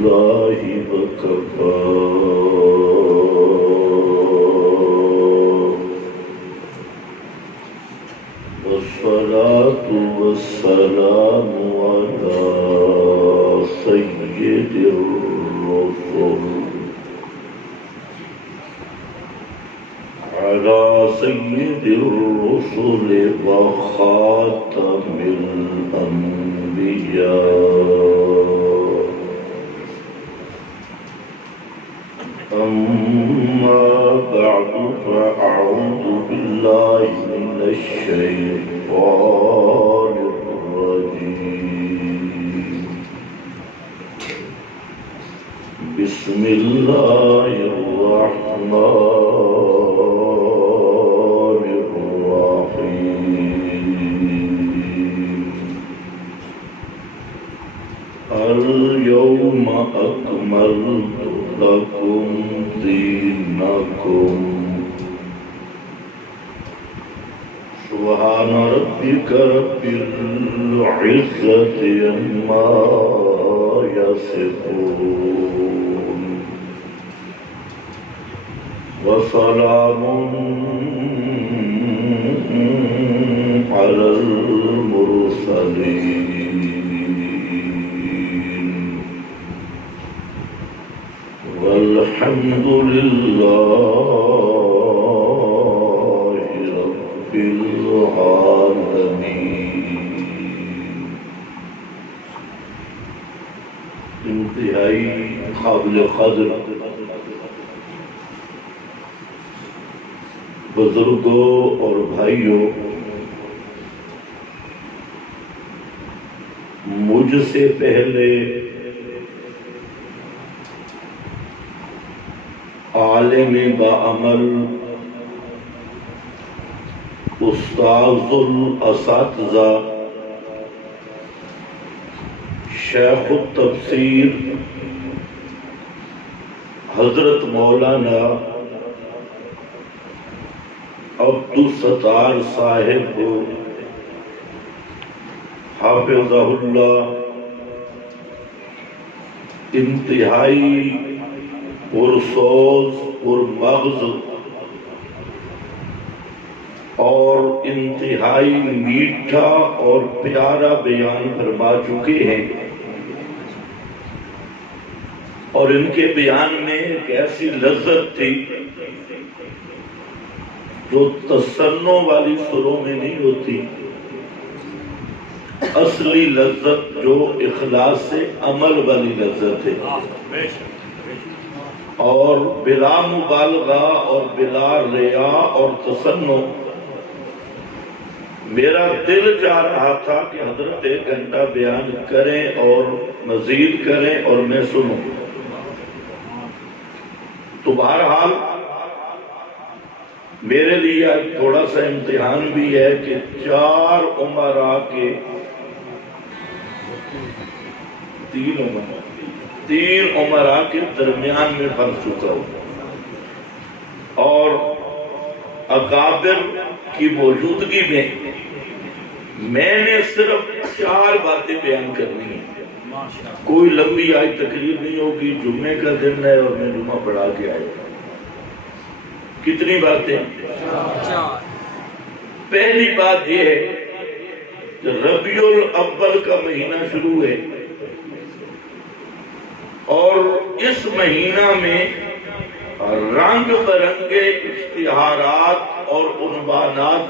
بالله وكفى والصلاة والسلام على سيد الرسل وخاتم الأنبياء أما بعد فأعوذ بالله من الشيطان الرجيم بسم الله الرحمن الرحيم اليوم أكملت لكم دينكم سبحان ربك رب العزة عما يصفون وسلام على المرسلين والحمد لله رب العالمين. انتہائی قابل قدر بزرگوں اور بھائیوں، مجھ سے پہلے عالم باعمل استاذ الاساتذہ شیخ التفسیر حضرت مولانا عبدالستار صاحب حافظہ اللہ انتہائی پرسوز پرمغز اور انتہائی میٹھا اور پیارا بیان فرما چکے ہیں، اور ان کے بیان میں ایک ایسی لذت تھی جو تصنع والی سروں میں نہیں ہوتی، اصلی لذت جو اخلاص سے عمل والی لذت ہے، اور بلا مبالغہ اور بلا ریا اور تصنع میرا دل چاہ رہا تھا کہ حضرت ایک گھنٹہ بیان کریں اور مزید کریں اور میں سنوں، تو بہرحال میرے لیے تھوڑا سا امتحان بھی ہے کہ 4 امراء کے 3 امراء کے درمیان میں پھنس چکا ہوں، اور اکابر کی موجودگی میں نے صرف 4 باتیں بیان کرنی ہیں. کوئی لمبی آج تقریر نہیں ہوگی، جمعے کا دن ہے اور میں جمعہ پڑھا کے آیا. کتنی باتیں؟ 4. پہلی بات یہ ہے کہ ربیع الاول کا مہینہ شروع ہے، اور اس مہینہ میں رنگ برنگے اشتہارات اور عنوانات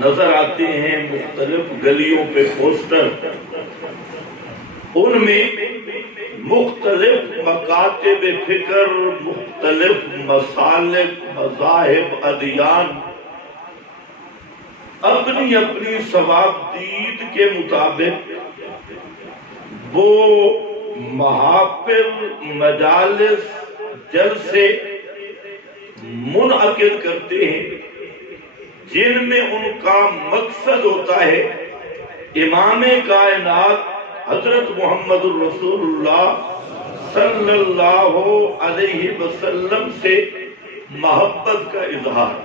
نظر آتے ہیں، مختلف گلیوں پہ پوسٹر، ان میں مختلف مکاتب فکر، مختلف مسالک، مذاہب، ادیان اپنی اپنی ثوابدید کے مطابق وہ محافل، مجالس، جلسے منعقد کرتے ہیں، جن میں ان کا مقصد ہوتا ہے امام کائنات حضرت محمد الرسول اللہ صلی اللہ علیہ وسلم سے محبت کا اظہار.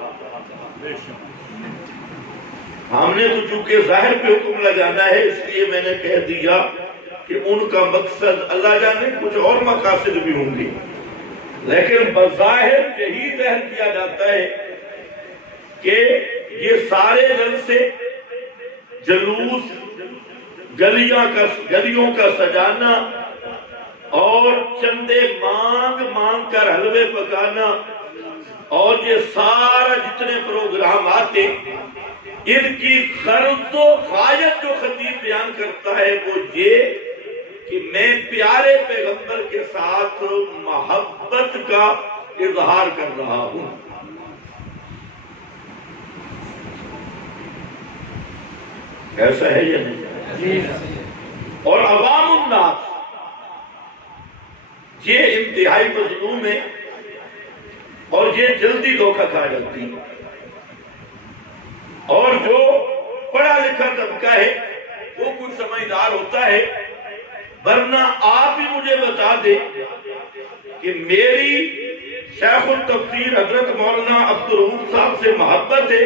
ہم نے تو چونکہ ظاہر پہ حکم لگانا ہے، اس لیے میں نے کہہ دیا کہ ان کا مقصد اللہ جانے کچھ اور مقاصد بھی ہوں گے، لیکن بظاہر یہی ظاہر کیا جاتا ہے کہ یہ سارے جلسے، جلوس، گلیوں کا سجانا اور چندے مانگ مانگ کر حلوے پکانا اور یہ سارا جتنے پروگرام آتے، ان کی غرض و غایت جو خطیب بیان کرتا ہے وہ یہ کہ میں پیارے پیغمبر کے ساتھ محبت کا اظہار کر رہا ہوں۔ ایسا ہے یا نہیں؟ اور عوام الناس یہ انتہائی مظلوم ہے اور یہ جلدی دھوکہ کھا جاتی ہے، اور جو پڑھا لکھا طبقہ ہے وہ کچھ سمجھدار ہوتا ہے، ورنہ آپ ہی مجھے بتا دیں کہ میری شیخ التفسیر حضرت مولانا عبدالرؤوف صاحب سے محبت ہے،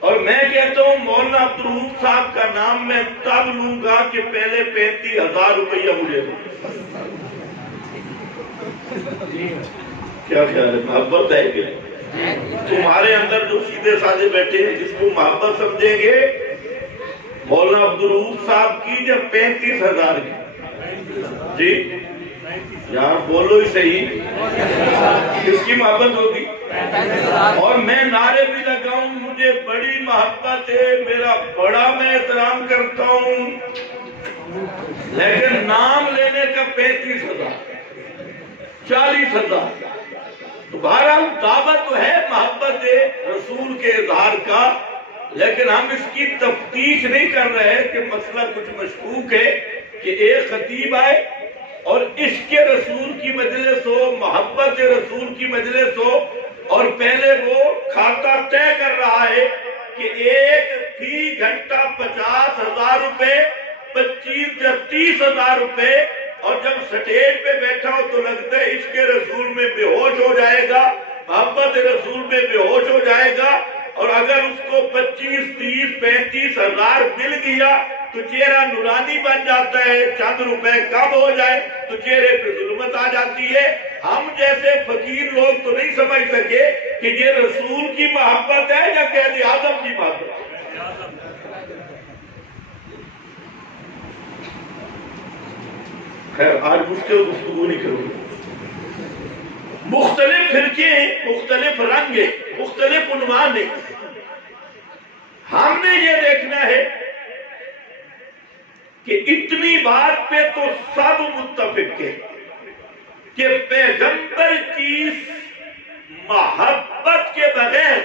اور میں کہتا ہوں مولانا عبدالرؤوف صاحب کا نام میں تب لوں گا کہ پہلے 35,000 روپیہ مجھے دو۔ کیا خیال ہے؟ محبت ہے کہ تمہارے اندر جو سیدھے سادے بیٹھے ہیں جس کو محبت سمجھیں گے مولانا عبدالرؤوف صاحب کی جب 35,000 کی، جی یار بولو ہی صحیح، کس کی محبت ہوگی؟ اور میں نعرے بھی لگاؤں مجھے بڑی محبت ہے، میرا بڑا میں احترام کرتا ہوں، لیکن نام لینے کا 35,000 40,000 تو بہرحال دعوت تو ہے محبت رسول کے اظہار کا، لیکن ہم اس کی تفتیش نہیں کر رہے کہ مسئلہ کچھ مشکوک ہے کہ ایک خطیب آئے اور عشق رسول کی مجلس ہو، محبت رسول کی مجلس ہو، اور پہلے وہ کھاتا طے کر رہا ہے کہ ایک فی گھنٹہ 50,000 روپے، 25 یا 30,000 روپے، اور جب سٹیج پہ بیٹھا ہو تو لگتا ہے عشق رسول میں بے ہوش ہو جائے گا، محبت رسول میں بے ہوش ہو جائے گا، اور اگر اس کو 25، 30، 35,000 مل گیا تو چہرہ نورانی بن جاتا ہے، چند روپے کم ہو جائے تو چہرے پہ ظلمت آ جاتی ہے۔ ہم جیسے فقیر لوگ تو نہیں سمجھ سکے کہ یہ رسول کی محبت ہے یا قائد اعظم کی محبت ہے۔ خیر آج مشکل گفتگو نہیں کروں گا۔ مختلف فرقے ہیں، مختلف رنگ ہیں، مختلف عنوان ہیں، ہم نے یہ دیکھنا ہے کہ اتنی بات پہ تو سب متفق ہیں کہ پیغمبر کی محبت کے بغیر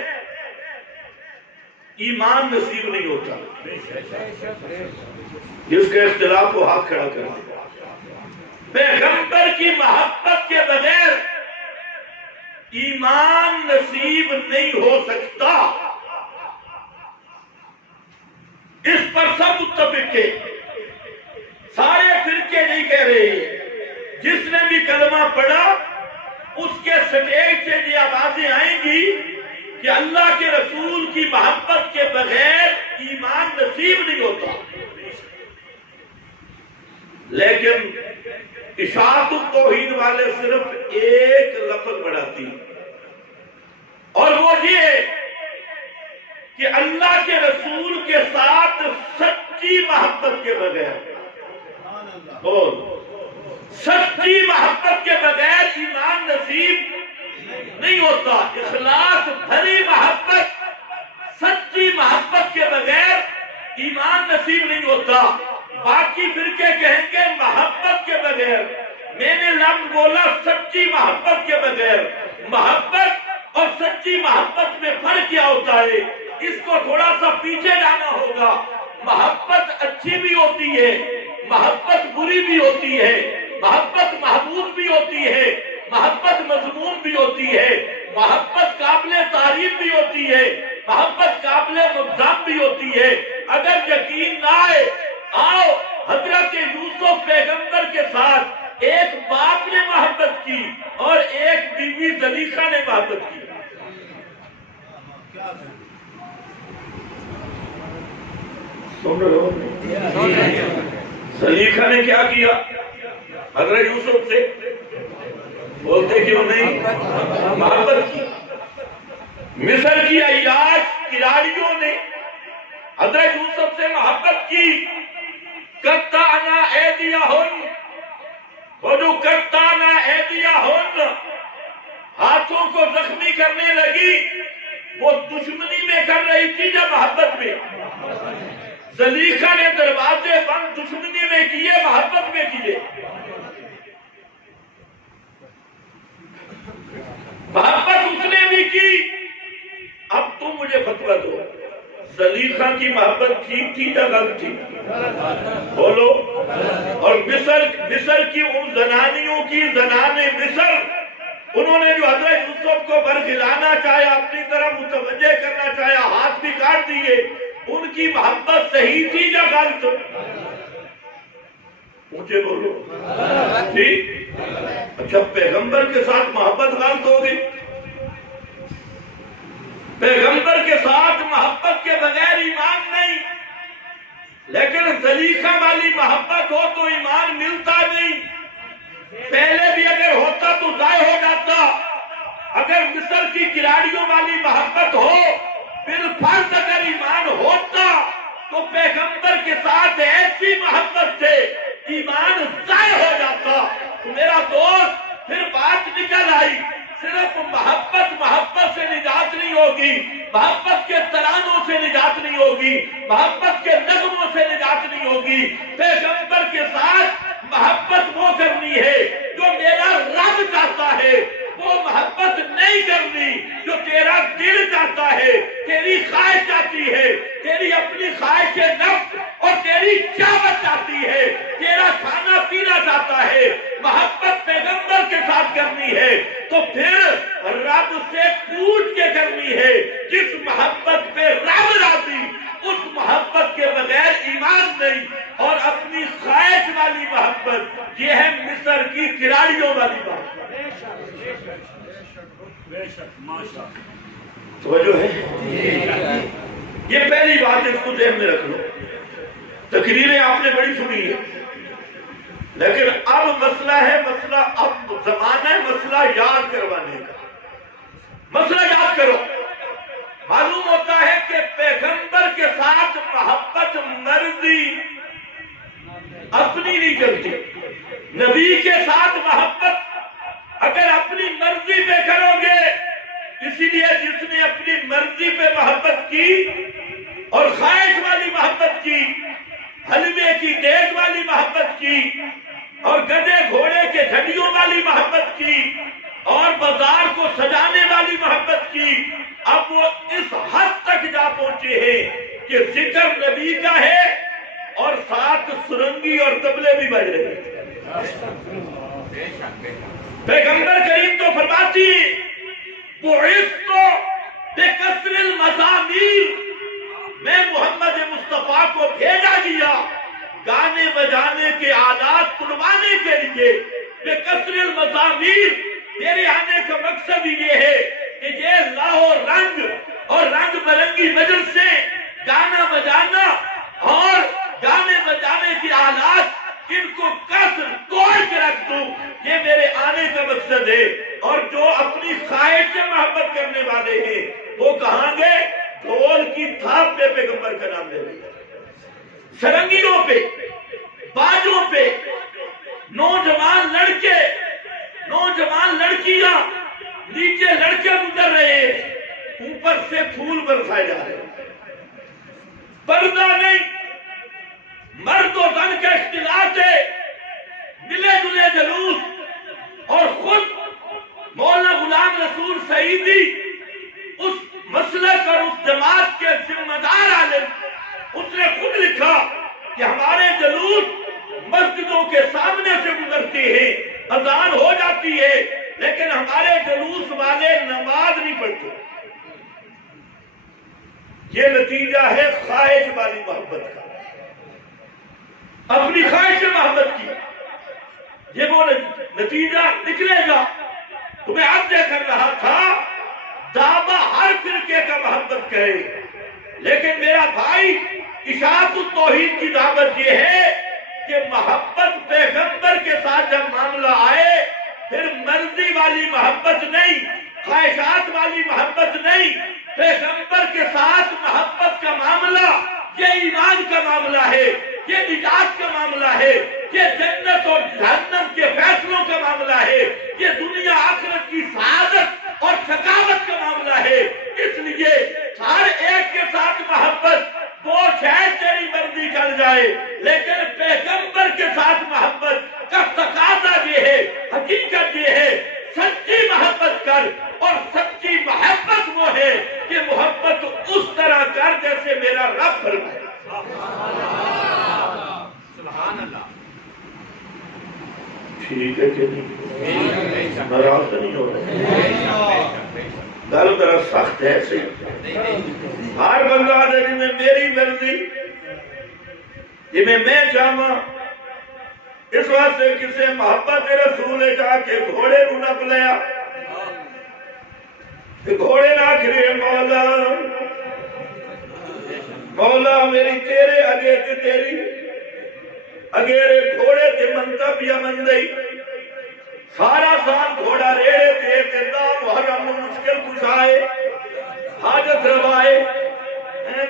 ایمان نصیب نہیں ہوتا۔ جس کا اختلاف وہ ہاتھ کھڑا کر دے۔ پیغمبر کی محبت کے بغیر ایمان نصیب نہیں ہو سکتا، اس پر سب متفق ہیں، سارے فرقے نہیں کہہ رہے ہیں۔ جس نے بھی کلمہ پڑھا اس کے سٹیج سے یہ آوازیں آئیں گی کہ اللہ کے رسول کی محبت کے بغیر ایمان نصیب نہیں ہوتا، لیکن اشاعت التوحید والے صرف ایک لفظ بڑھاتی اور وہ یہ ہے کہ اللہ کے رسول کے ساتھ سچی محبت کے بغیر، اور سچی محبت کے بغیر ایمان نصیب نہیں ہوتا۔ اخلاص بھری محبت، سچی محبت کے بغیر ایمان نصیب نہیں ہوتا۔ باقی فرقے کہیں گے محبت کے بغیر، میں نے لفظ بولا سچی محبت کے بغیر۔ محبت اور سچی محبت میں فرق کیا ہوتا ہے اس کو تھوڑا سا پیچھے جانا ہوگا۔ محبت اچھی بھی ہوتی ہے، محبت بری بھی ہوتی ہے، محبت محبوب بھی ہوتی ہے، محبت مذموم بھی ہوتی ہے، محبت قابل تعریف بھی ہوتی ہے، محبت قابل مذم بھی ہوتی ہے۔ اگر یقین نہ آئے، آؤ حضرت یوسف پیغمبر کے ساتھ ایک باپ نے محبت کی اور ایک بیوی زلیخا نے محبت کی۔ زلیخا نے کیا کیا حضرت یوسف سے؟ بولتے کیوں نہیں؟ محبت کی۔ مصر کی عیاش کھلاڑیوں نے حضرت یوسف سے محبت کی۔ قطعنا ایدیہن، وہ جو قطعنا ایدیہن ہاتھوں کو زخمی کرنے لگی، وہ دشمنی میں کر رہی تھی یا محبت میں؟ زلیخا نے دروازے بند دشمنی میں کیے، محبت میں کیے؟ محبت اس نے بھی کی۔ اب تم مجھے فتویٰ دو، زلیخا کی محبت ٹھیک تھی یا غلط تھی؟ بولو۔ اور مصر کی ان زنانیوں کی، زنان مصر، انہوں نے جو حضرت یوسف کو برگلانا چاہا، اپنی طرف متوجہ کرنا چاہا، ہاتھ بھی کاٹ دیے، ان کی محبت صحیح تھی یا غلط؟ مجھے بولو۔ ٹھیک؟ اچھا، پیغمبر کے ساتھ محبت غلط ہو گئی؟ پیغمبر کے ساتھ محبت کے بغیر ایمان نہیں، لیکن زلیخا والی محبت ہو تو ایمان ملتا نہیں۔ پہلے بھی اگر ہوتا تو ضائع ہو جاتا۔ اگر مصر کی کھلاڑیوں والی محبت ہو، بالفرض اگر ایمان ہوتا تو پیغمبر کے ساتھ ایسی محبت سے ایمان ضائع ہو جاتا۔ تو میرا دوست، پھر بات نکل آئی، صرف محبت سے نجات نہیں ہوگی، محبت کے ترانوں سے نجات نہیں ہوگی، محبت کے نغموں سے نجات نہیں ہوگی۔ پیغمبر کے ساتھ محبت وہ کرنی ہے جو میرا رب چاہتا ہے، وہ محبت نہیں کرنی جو تیرا دل چاہتا ہے، تیری خواہش چاہتی ہے، تیری اپنی خواہش نفس اور تیری چاہت چاہتی ہے، تیرا کھانا پینا چاہتا ہے۔ محبت پیغمبر کے ساتھ کرنی ہے تو پھر رب سے پوچھ کے کرنی ہے۔ جس محبت پہ رب راضی، اس محبت کے بغیر ایمان نہیں۔ اور اپنی خواہش والی محبت، یہ ہے مصر کی کھلاڑیوں والی محبت۔ توجہ ہے؟ یہ پہلی بات، اس کو ذہن میں رکھ لو۔ تقریریں آپ نے بڑی سنی ہے، لیکن اب مسئلہ ہے، اب زمانہ ہے مسئلہ یاد کروانے کا۔ مسئلہ یاد کرو۔ معلوم ہوتا ہے کہ پیغمبر کے ساتھ محبت مرضی اپنی نہیں چلتی۔ نبی کے ساتھ محبت اگر اپنی مرضی پہ کرو گے، اسی لیے جس نے اپنی مرضی پہ محبت کی اور خواہش والی محبت کی، حلوے کی دیگ والی محبت کی، اور گدھے گھوڑے کے جھڑیوں والی محبت کی، اور بازار کو سجانے والی محبت کی، اب وہ اس حد تک جا پہنچے ہیں کہ ذکر نبی کا ہے اور ساتھ سرنگی اور طبلے بھی بج رہے ہیں۔ پیغمبر کریم تو فرماتی بعثت بکسر المزامیر، میں محمد مصطفیٰ کو بھیجا گیا گانے بجانے کے آلات تڑوانے کے لیے۔ بکسر المزامیر، میرے آنے کا مقصد یہ ہے کہ یہ لاہو رنگ اور رنگ برنگی مجلس سے گانا بجانا اور گانے بجانے کی آلات، ان کو کسر توڑ کے رکھ دوں، یہ میرے آنے کا مقصد ہے۔ اور جو اپنی خواہش سے محبت کرنے والے ہیں وہ کہاں گئے؟ ڈھول کی تھاپ پہ پیغمبر کا نام لے لیا، سرنگیوں پہ، باجوں پہ، نوجوان لڑکے، نوجوان لڑکیاں، نیچے لڑکے گزر رہے ہیں، اوپر سے پھول برسائے جا رہے ہیں۔ پردہ نہیں، مرد و زن کا اختلاط ہے، ملے جلے جلوس۔ اور خود مولانا غلام رسول سعیدی اس مسلک اور اس جماعت کے ذمہ دار عالم، اس نے خود لکھا کہ ہمارے جلوس مسجدوں کے سامنے سے گزرتے ہیں، اذان ہو جاتی ہے، لیکن ہمارے جلوس والے نماز نہیں پڑھتے۔ یہ نتیجہ ہے خواہش والی محبت کا، اپنی خواہش سے محبت کی، یہ وہ نتیجہ نکلے گا۔ تو میں اب یہ کر رہا تھا، دعویٰ ہر فرقے کا محبت کرے، لیکن میرا بھائی اشاعت التوحید کی دعوت یہ ہے کہ محبت پیغمبر کے ساتھ جب معاملہ آئے پھر مرضی والی محبت نہیں، خواہشات والی محبت نہیں، پیغمبر کے ساتھ محبت کا معاملہ یہ ایمان کا معاملہ ہے، یہ نجات کا معاملہ ہے، یہ جنت اور جہنم کے فیصلوں کا معاملہ ہے، یہ دنیا آخرت کی سعادت اور ثقافت کا معاملہ ہے۔ اس لیے ہر ایک کے ساتھ محبت وہ شاید تیری مرضی چل جائے، لیکن پیغمبر کے ساتھ محبت کا تقاضا یہ ہے، حقیقت یہ ہے، سچی محبت کر، اور سچی محبت وہ ہے کہ محبت اس طرح کر جیسے میرا رب فرمائے۔ سبحان اللہ۔ ٹھیک ہے کہ نہیں؟ ناراض نہیں ہو رہے؟ گل ذرا سخت ہے صحیح۔ ہر بندہ آدھے جی میں میری مرضی جی میں چاہوں، اس واسطے کسے محبت رسول جا کے گھوڑے نو نپ لیا، گھوڑے نہ کھرے مولا مولا میری تیرے اگے تے تیری اگیرے گھوڑے تے منتب یا مندئی سارا سال گھوڑا ریڑے تے تندہ محرم مشکل کشائے حاجت روائے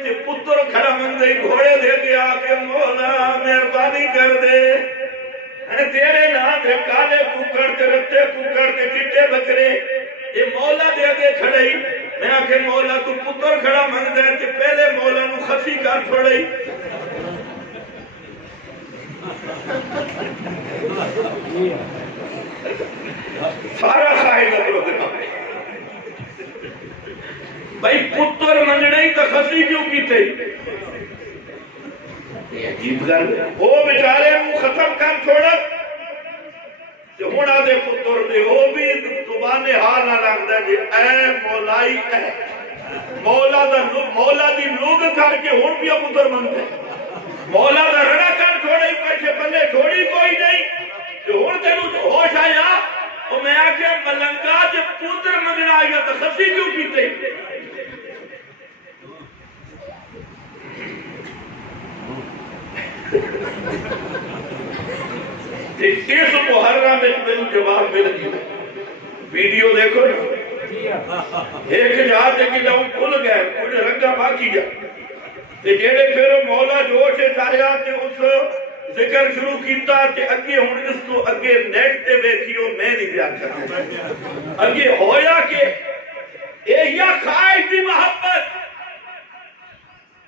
تے پتر کھڑا مندئی گھوڑے دے گیا کہ مولا مہربانی کر دے تیرے نا دے کالے ککڑ تے رتے ککڑ تے چٹے بکرے یہ مولا دے آگے کھڑائی، میں آکے مولا تو پتر کھڑا منگ دے تے پہلے مولا نو خسی کر چھوڑائی۔ سارا خواہی لگو دینا بھائی پتر منگنا ہی تو خسی کیوں کی تھی؟ یہ عجیب گل وہ بیچارے مو ختم کر چھوڑا جو ہونا دے پتر دے وہ بھی زبان حال نہ لگتا جی اے مولائی اے مولا دی لوگ کر کے ہون بھی پتر منگتے مولا دا رڑا کر چھوڑی پیچھے پلے چھوڑی کوئی نہیں جو ہون تینوں جو ہوش آیا وہ میں آکے ملنگا جب پتر منگنا آیا تو خسی کیوں کیتے اس محرم میں جواب مل گیا ویڈیو دیکھو نا ایک جہاز کی جاؤں کھل گئے کچھ رنگا باقی جا جیڑے پھر مولا جوش چاہیا تے اس ذکر شروع کیتا تے اگے ہون اس کو اگے نیٹ تے بیٹھیو میں نہیں بیان کرتا اگے ہویا کہ اے یا خواہش دی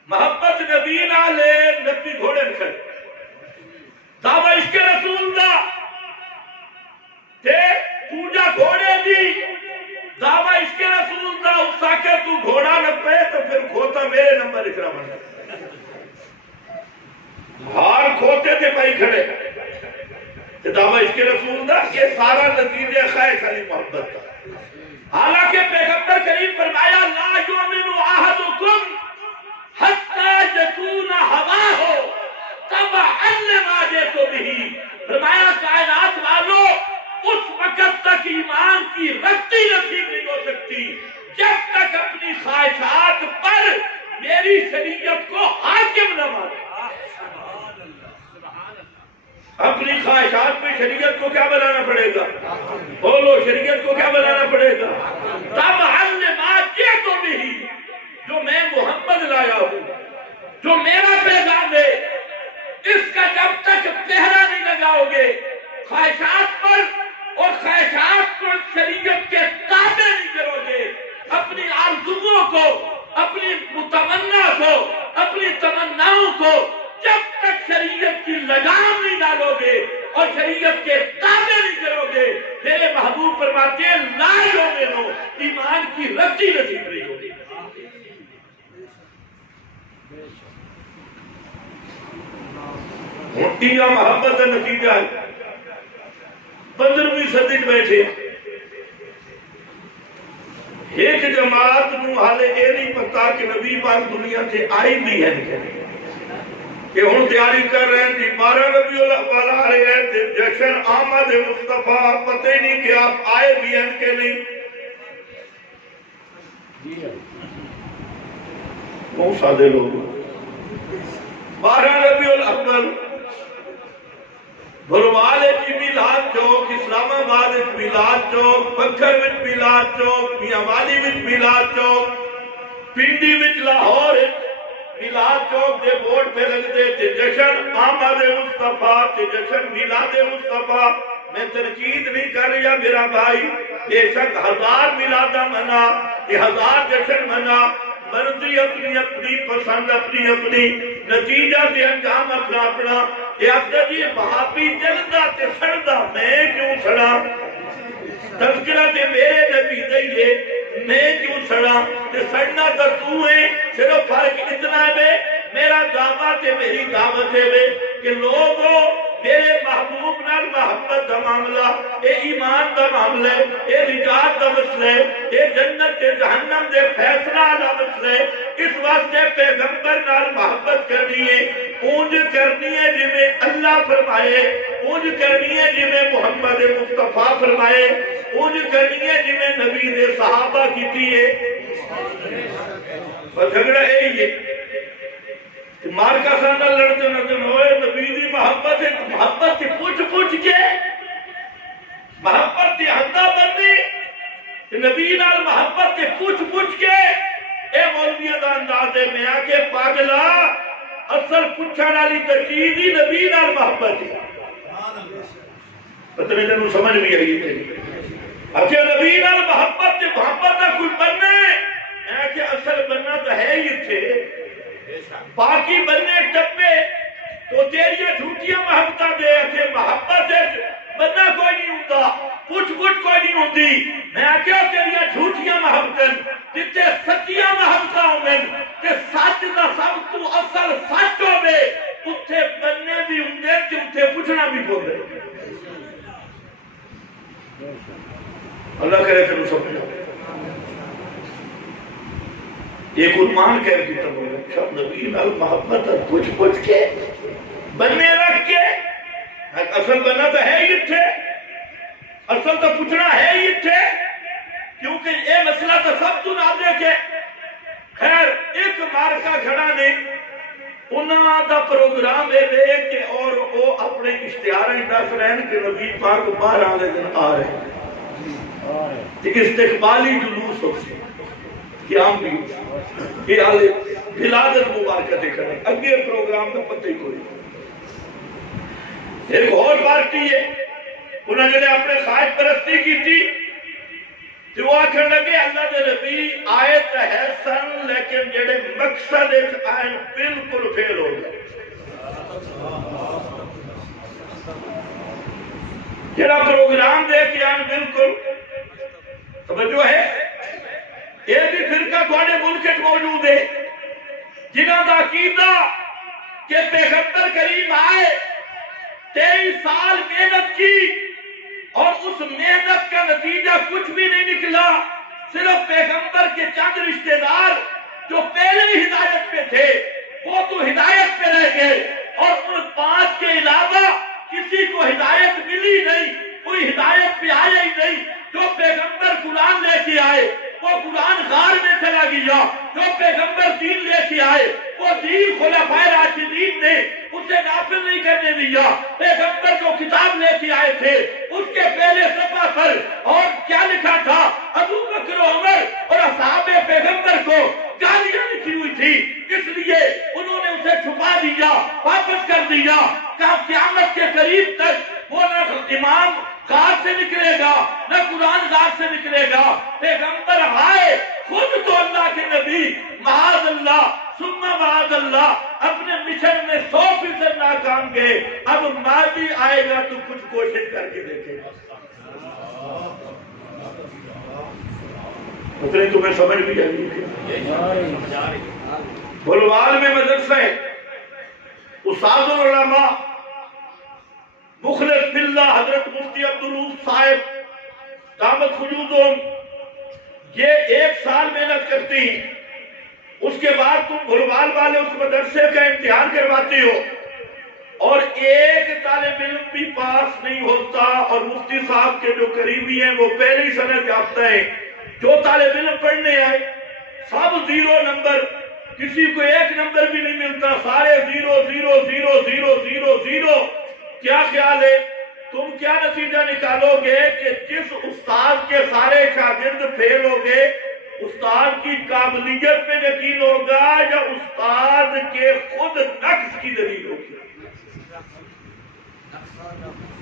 محبت نبی نالے نبی گھوڑے کھڑے دعوی عشق رسول دا تے پوجا گھوڑے دی دعوی عشق رسول دا اس آکے تو گھوڑا نہ پے تو پھر کھوتا میرے نمبر اکرا بنا ہار کھوتے تھے بھائی کھڑے تے دعوی عشق رسول دا یہ سارا نتیجہ خواہش علی محبت دا حالانکہ پیغمبر کریم فرمایا لا یؤمن احدکم حتی یکون ہواہ تبعا لما جئت بہ فرمایا کائنات والو اس وقت تک ایمان کی رتی نصیب نہیں ہو سکتی جب تک اپنی خواہشات پر میری شریعت کو حاکم نہ مانے اپنی خواہشات پہ شریعت کو کیا بنانا پڑے گا بولو شریعت کو کیا بنانا پڑے گا تبعا لما جئت بہ جو میں محمد لایا ہوں جو میرا پیغام ہے اس کا جب تک پہرا نہیں لگاؤ گے خواہشات پر اور خواہشات کو شریعت کے تابع نہیں کرو گے اپنی آرزوؤں کو اپنی متمنا کو اپنی تمناؤں کو جب تک شریعت کی لگام نہیں ڈالو گے اور شریعت کے تابع نہیں کرو گے میرے محبوب فرماتے ہیں لا یؤمنو ایمان کی رتی نصیب نہیں ہوگی موٹیا محبت کا نتیجہ ہے 15ویں صدی بیٹھے ایک جماعت نو حالے اے نہیں پتا کہ نبی پاک دنیا سے آئی بھی ہے کہ ہن تیاری کر رہے ہیں 12 ربیع الاول آ رہے ہیں جشن آمد مصطفیٰ پتہ ہی نہیں کہ آپ آئے بھی ہیں کہ نہیں بہت سادے لوگ 12 ربیع الاول بھروال میلاد چوک، اسلام آباد میلاد چوک، بکھر میلاد چوک، میاں والی میلاد چوک، پنڈی لاہور میلاد چوک دے بورڈ پہ لگتے تھے جشن آمد مصطفیٰ تے جشن میلاد مصطفیٰ۔ میں تنقید نہیں کر رہا میرا بھائی، بے شک 1000 میلادہ منا، یہ 1000 جشن منا، مرضی اپنی اپنی، پسند اپنی اپنی، نتیجہ سے انجام اپنا اپنا۔ یہ اکثر جی بہابی جلدہ تے سڑدہ، میں کیوں سڑا؟ تذکرہ تے میرے نبی دئیے، میں کیوں سڑا؟ تے سڑنا تو تو ہے، صرف فرق اتنا ہے بے میرا دعوت ہے، میری دعوت ہے بے کہ لوگوں میرے محبوب نال محبت دا معاملہ، اے ایمان دا معاملہ، اے نجات دا مسئلہ، اے جنت تے جہنم دے فیصلہ دا مسئلہ۔ اس واسطے پیغمبر نال محبت کرنی ہے، اونج کرنی ہے جی میں اللہ فرمائے، اونج کرنی ہے جی میں محمد مصطفیٰ فرمائے، اونج کرنی ہے جی میں نبی دے صحابہ کیتی ہے۔ اور جھگڑا یہی ہے کہ مارکا ساندہ لڑتے نظر ہوئے نبی دی محبت ہے، محبت کی پوچھ کے محبت کی حدہ بندی، نبی نال محبت کی پوچھ کے اے مولویہ دا اندازے میں آکے پاگلا اصل پوچھا نالی تچیزی نبی نال محبت ہے۔ پتہ نہیں تنہوں سمجھ بھی آئی تھی اچھا نبی نال محبت تے محبت دا کوئی بننے میں کہ اصل بننا تو ہے ہی تھے، باقی بننے ٹپے تو تیریاں جھوٹیاں محبتہ دے تھے، محبت ہے بننا کوئی نہیں ہوتا، پوچھ کوئی نہیں ہوتی۔ میں کیا تیریاں جھوٹیاں محبتیں جتے سچیاں محبتہ ہوئے کہ سچ دا سب تو اصل سچ ہوئے اتھے بننے بھی ہوندے کہ اتھے پوچھنا بھی ہوندے۔ اللہ کرے تنو سمجھا ایک ارمان کہہ کی تب ہوگا شاہ نبی نال محبت پوچھ کے بننے رکھ کے اصل بننا تو ہے ہی تھے، اصل تو پوچھنا ہے ہی تھے، کیونکہ یہ مسئلہ تو سب تو نہ دے کے خیر ایک مارکا کھڑا نے انہاں دا پروگرام ہے دے کہ اور وہ اپنے اشتہاریں دس رہن کہ نبی پاک باہر آنے دن آ رہے ہیں کہ استقبالی جلوس ہو سے قیام بھی یہ آلے بلادت مبارکہ دے کریں اگے پروگرام کا پتہ ہی کوئی۔ ایک اور پارٹی ہے انہوں نے اپنے خواہش پرستی کی تھی تو وہ آکھر لگے اللہ دے نبی آئے تو ہے سن لیکن جڑے مقصد اس آئین بالکل فیل ہو گئے، جڑا پروگرام دے کے آئین بالکل توجہ ہے۔ یہ بھی فرقہ تھوڑے ملک موجود ہے جنہاں دا عقیدہ کہ پیغمبر کریم آئے 23 سال محنت کی اور اس محنت کا نتیجہ کچھ بھی نہیں نکلا، صرف پیغمبر کے چند رشتہ دار جو پہلے ہی ہدایت پہ تھے وہ تو ہدایت پہ رہ گئے اور ان 5 کے علاوہ کسی کو ہدایت ملی نہیں، کوئی ہدایت پہ آیا ہی نہیں۔ جو پیغمبر قرآن لے کے آئے وہ قرآن غار میں چلا گیا، جو پیغمبر دین لے کے آئے وہ دین خلفائے راشدین نے اسے نافذ نہیں کرنے دیا۔ پیغمبر جو کتاب لے کے آئے تھے اس کے پہلے صفحہ پر اور کیا لکھا تھا؟ ابو بکر و عمر اور اصحاب پیغمبر کو گالیاں لکھی ہوئی تھی، اس لیے انہوں نے اسے چھپا دیا، واپس کر دیا۔ کہا قیامت کے قریب تک وہ نہ امام غار سے نکلے گا نہ قرآن غار سے نکلے گا۔ پیغمبر آئے خود تو اللہ کے نبی معاذ اللہ ثم معاذ اللہ اپنے مشن میں 100% ناکام گئے، اب ماضی آئے گا تو کچھ کوشش کر کے دیکھے گا۔ اتنے تمہیں سمجھ بھی آئی بلوال میں مدرسہ ہے استاد العلماء مخلص باللہ حضرت مفتی عبدالروف صاحب دامت خلودہم یہ 1 سال محنت کرتی ہیں، اس کے بعد تم بھلوال والے اس مدرسے کا امتحان کرواتے ہو اور ایک طالب علم بھی پاس نہیں ہوتا، اور مفتی صاحب کے جو قریبی ہیں وہ پہلی سند یافتہ ہیں، جو طالب علم پڑھنے آئے سب 0 نمبر، کسی کو 1 نمبر بھی نہیں ملتا، سارے 0 0 0 0 0 0۔ کیا خیال ہے؟ تم کیا نتیجہ نکالو گے کہ جس استاد کے سارے شاگرد فیل ہو گئے، استاد کی قابلیت پہ یقین ہوگا یا استاد کے خود نقص کی دلیل ہوگی؟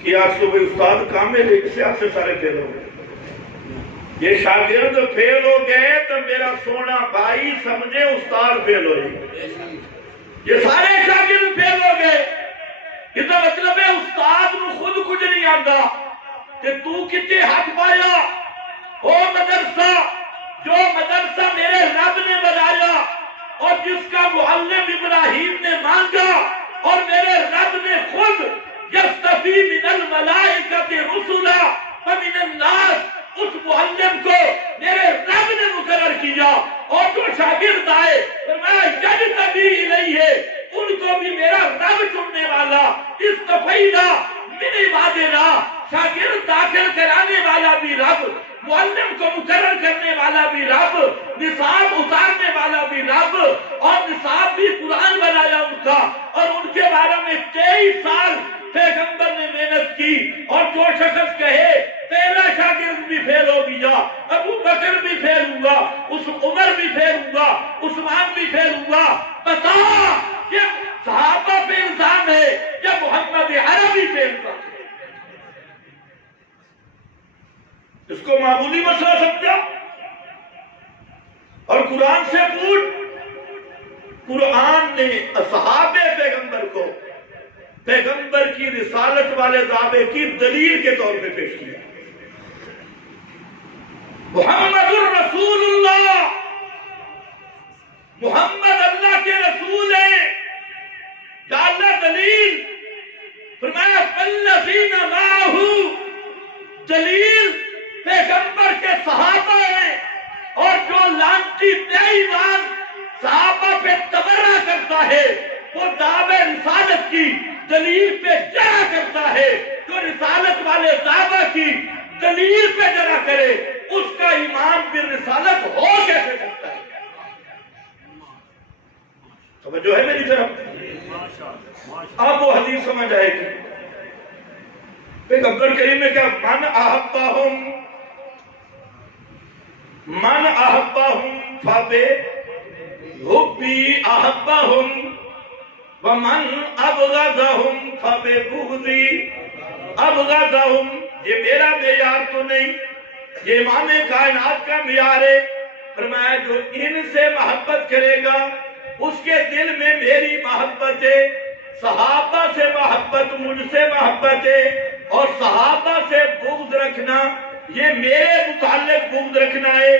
کیا صبح استاد کامل ہے، اس سے سارے فیل ہو گئے؟ یہ شاگرد فیل ہو گئے تو میرا سونا بھائی سمجھے استاد فیل ہوئے، یہ سارے شاگرد فیل ہو گئے، یہ تو مطلب ہے استاد نو خود کچھ نہیں آتا کہ تو کتے حق پایا وہ مدرسہ جو مدرسہ میرے رب نے بنایا اور جس کا معلم ابراہیم نے مانگا اور میرے رب نے خود یستفی من الملائکۃ رسلا ومن الناس، اس معلم کو میرے رب نے مقرر کیا اور جو شاگرد آئے فرمایا یجتبی الیہ، ان کو بھی میرا رب چننے والا، استفینا من عبادنا، شاگرد داخل کرانے والا بھی رب، معلم کو مقرر کرنے والا بھی رب، نصاب اتارنے والا بھی رب، اور نصاب بھی قرآن بنایا ان کا، اور ان کے بارے میں 23 سال پیغمبر نے محنت کی۔ اور جو شخص کہے پہلا شاگرد بھی فیل ہو گیا، ابو بکر بھی فیل ہوا، عمر بھی فیل ہوا، عثمان بھی فیل ہوا، بتا یہ صحابہ پہ الزام ہے یا محمد عربی پہ الزام ہے؟ اس کو معمولی مسئلہ سمجھا؟ اور قرآن سے پوچھ، قرآن نے اصحاب پیغمبر کو پیغمبر کی رسالت والے دعوے کی دلیل کے طور پہ پیش کیا۔ محمد الرسول اللہ، محمد اللہ کے رسول ہیں، یا اللہ دلیل فرمایا والذین معہ، دلیل پیغمبر کے صحابہ ہیں، اور جو لانتی بے ایمان صحابہ پہ تبرہ کرتا ہے وہ دعوے رسالت کی دلیل پہ جرا کرتا ہے، جو رسالت والے دعوے کی دلیل پہ جرا کرے اس کا ایمان پھر رسالت ہو کیسے سکتا ہے؟ توجہ ہے میری طرف؟ اب وہ حدیث سمجھ آئے گی۔ پیغمبر کریم نے کہا من احبہم فبحبی احبہم ومن ابغضہم فببغضی ابغضہم۔ یہ میرا معیار تو نہیں، یہ امام کائنات کا معیار ہے۔ فرمایا جو ان سے محبت کرے گا اس کے دل میں میری محبت ہے، صحابہ سے محبت، مجھ سے محبت ہے، اور صحابہ سے بغض رکھنا یہ میرے متعلق بغض رکھنا ہے۔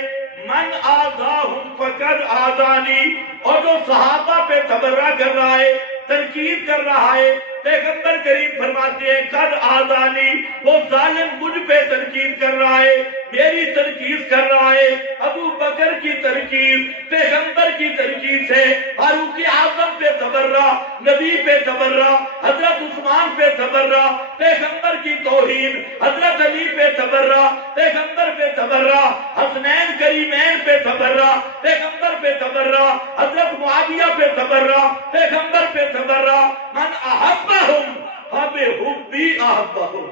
من آذاہم فقد آذانی، اور جو صحابہ پہ تبرہ کر رہا ہے، تنقید کر رہا ہے، پیغمبر کریم فرماتے ہیں قد آذانی، وہ ظالم مجھ پہ تنقید کر رہا ہے، میری تنقید کر رہا ہے۔ ابو بکر کی تنقید، پیغمبر کی تنقید سے فاروق اعظم پہ تبرہ، نبی پہ تبرہ، حضرت عثمان پہ تبرہ، پیغمبر کی توہین، حضرت علی پہ تبرہ، پیغمبر پہ تبرہ، حسنین کریمین پہ تبرہ، پیغمبر پہ تبرہ، حضرت معاویہ پہ تبرہ، پیغمبر پہ تبرہ۔ من احبہم فبحبی احبہم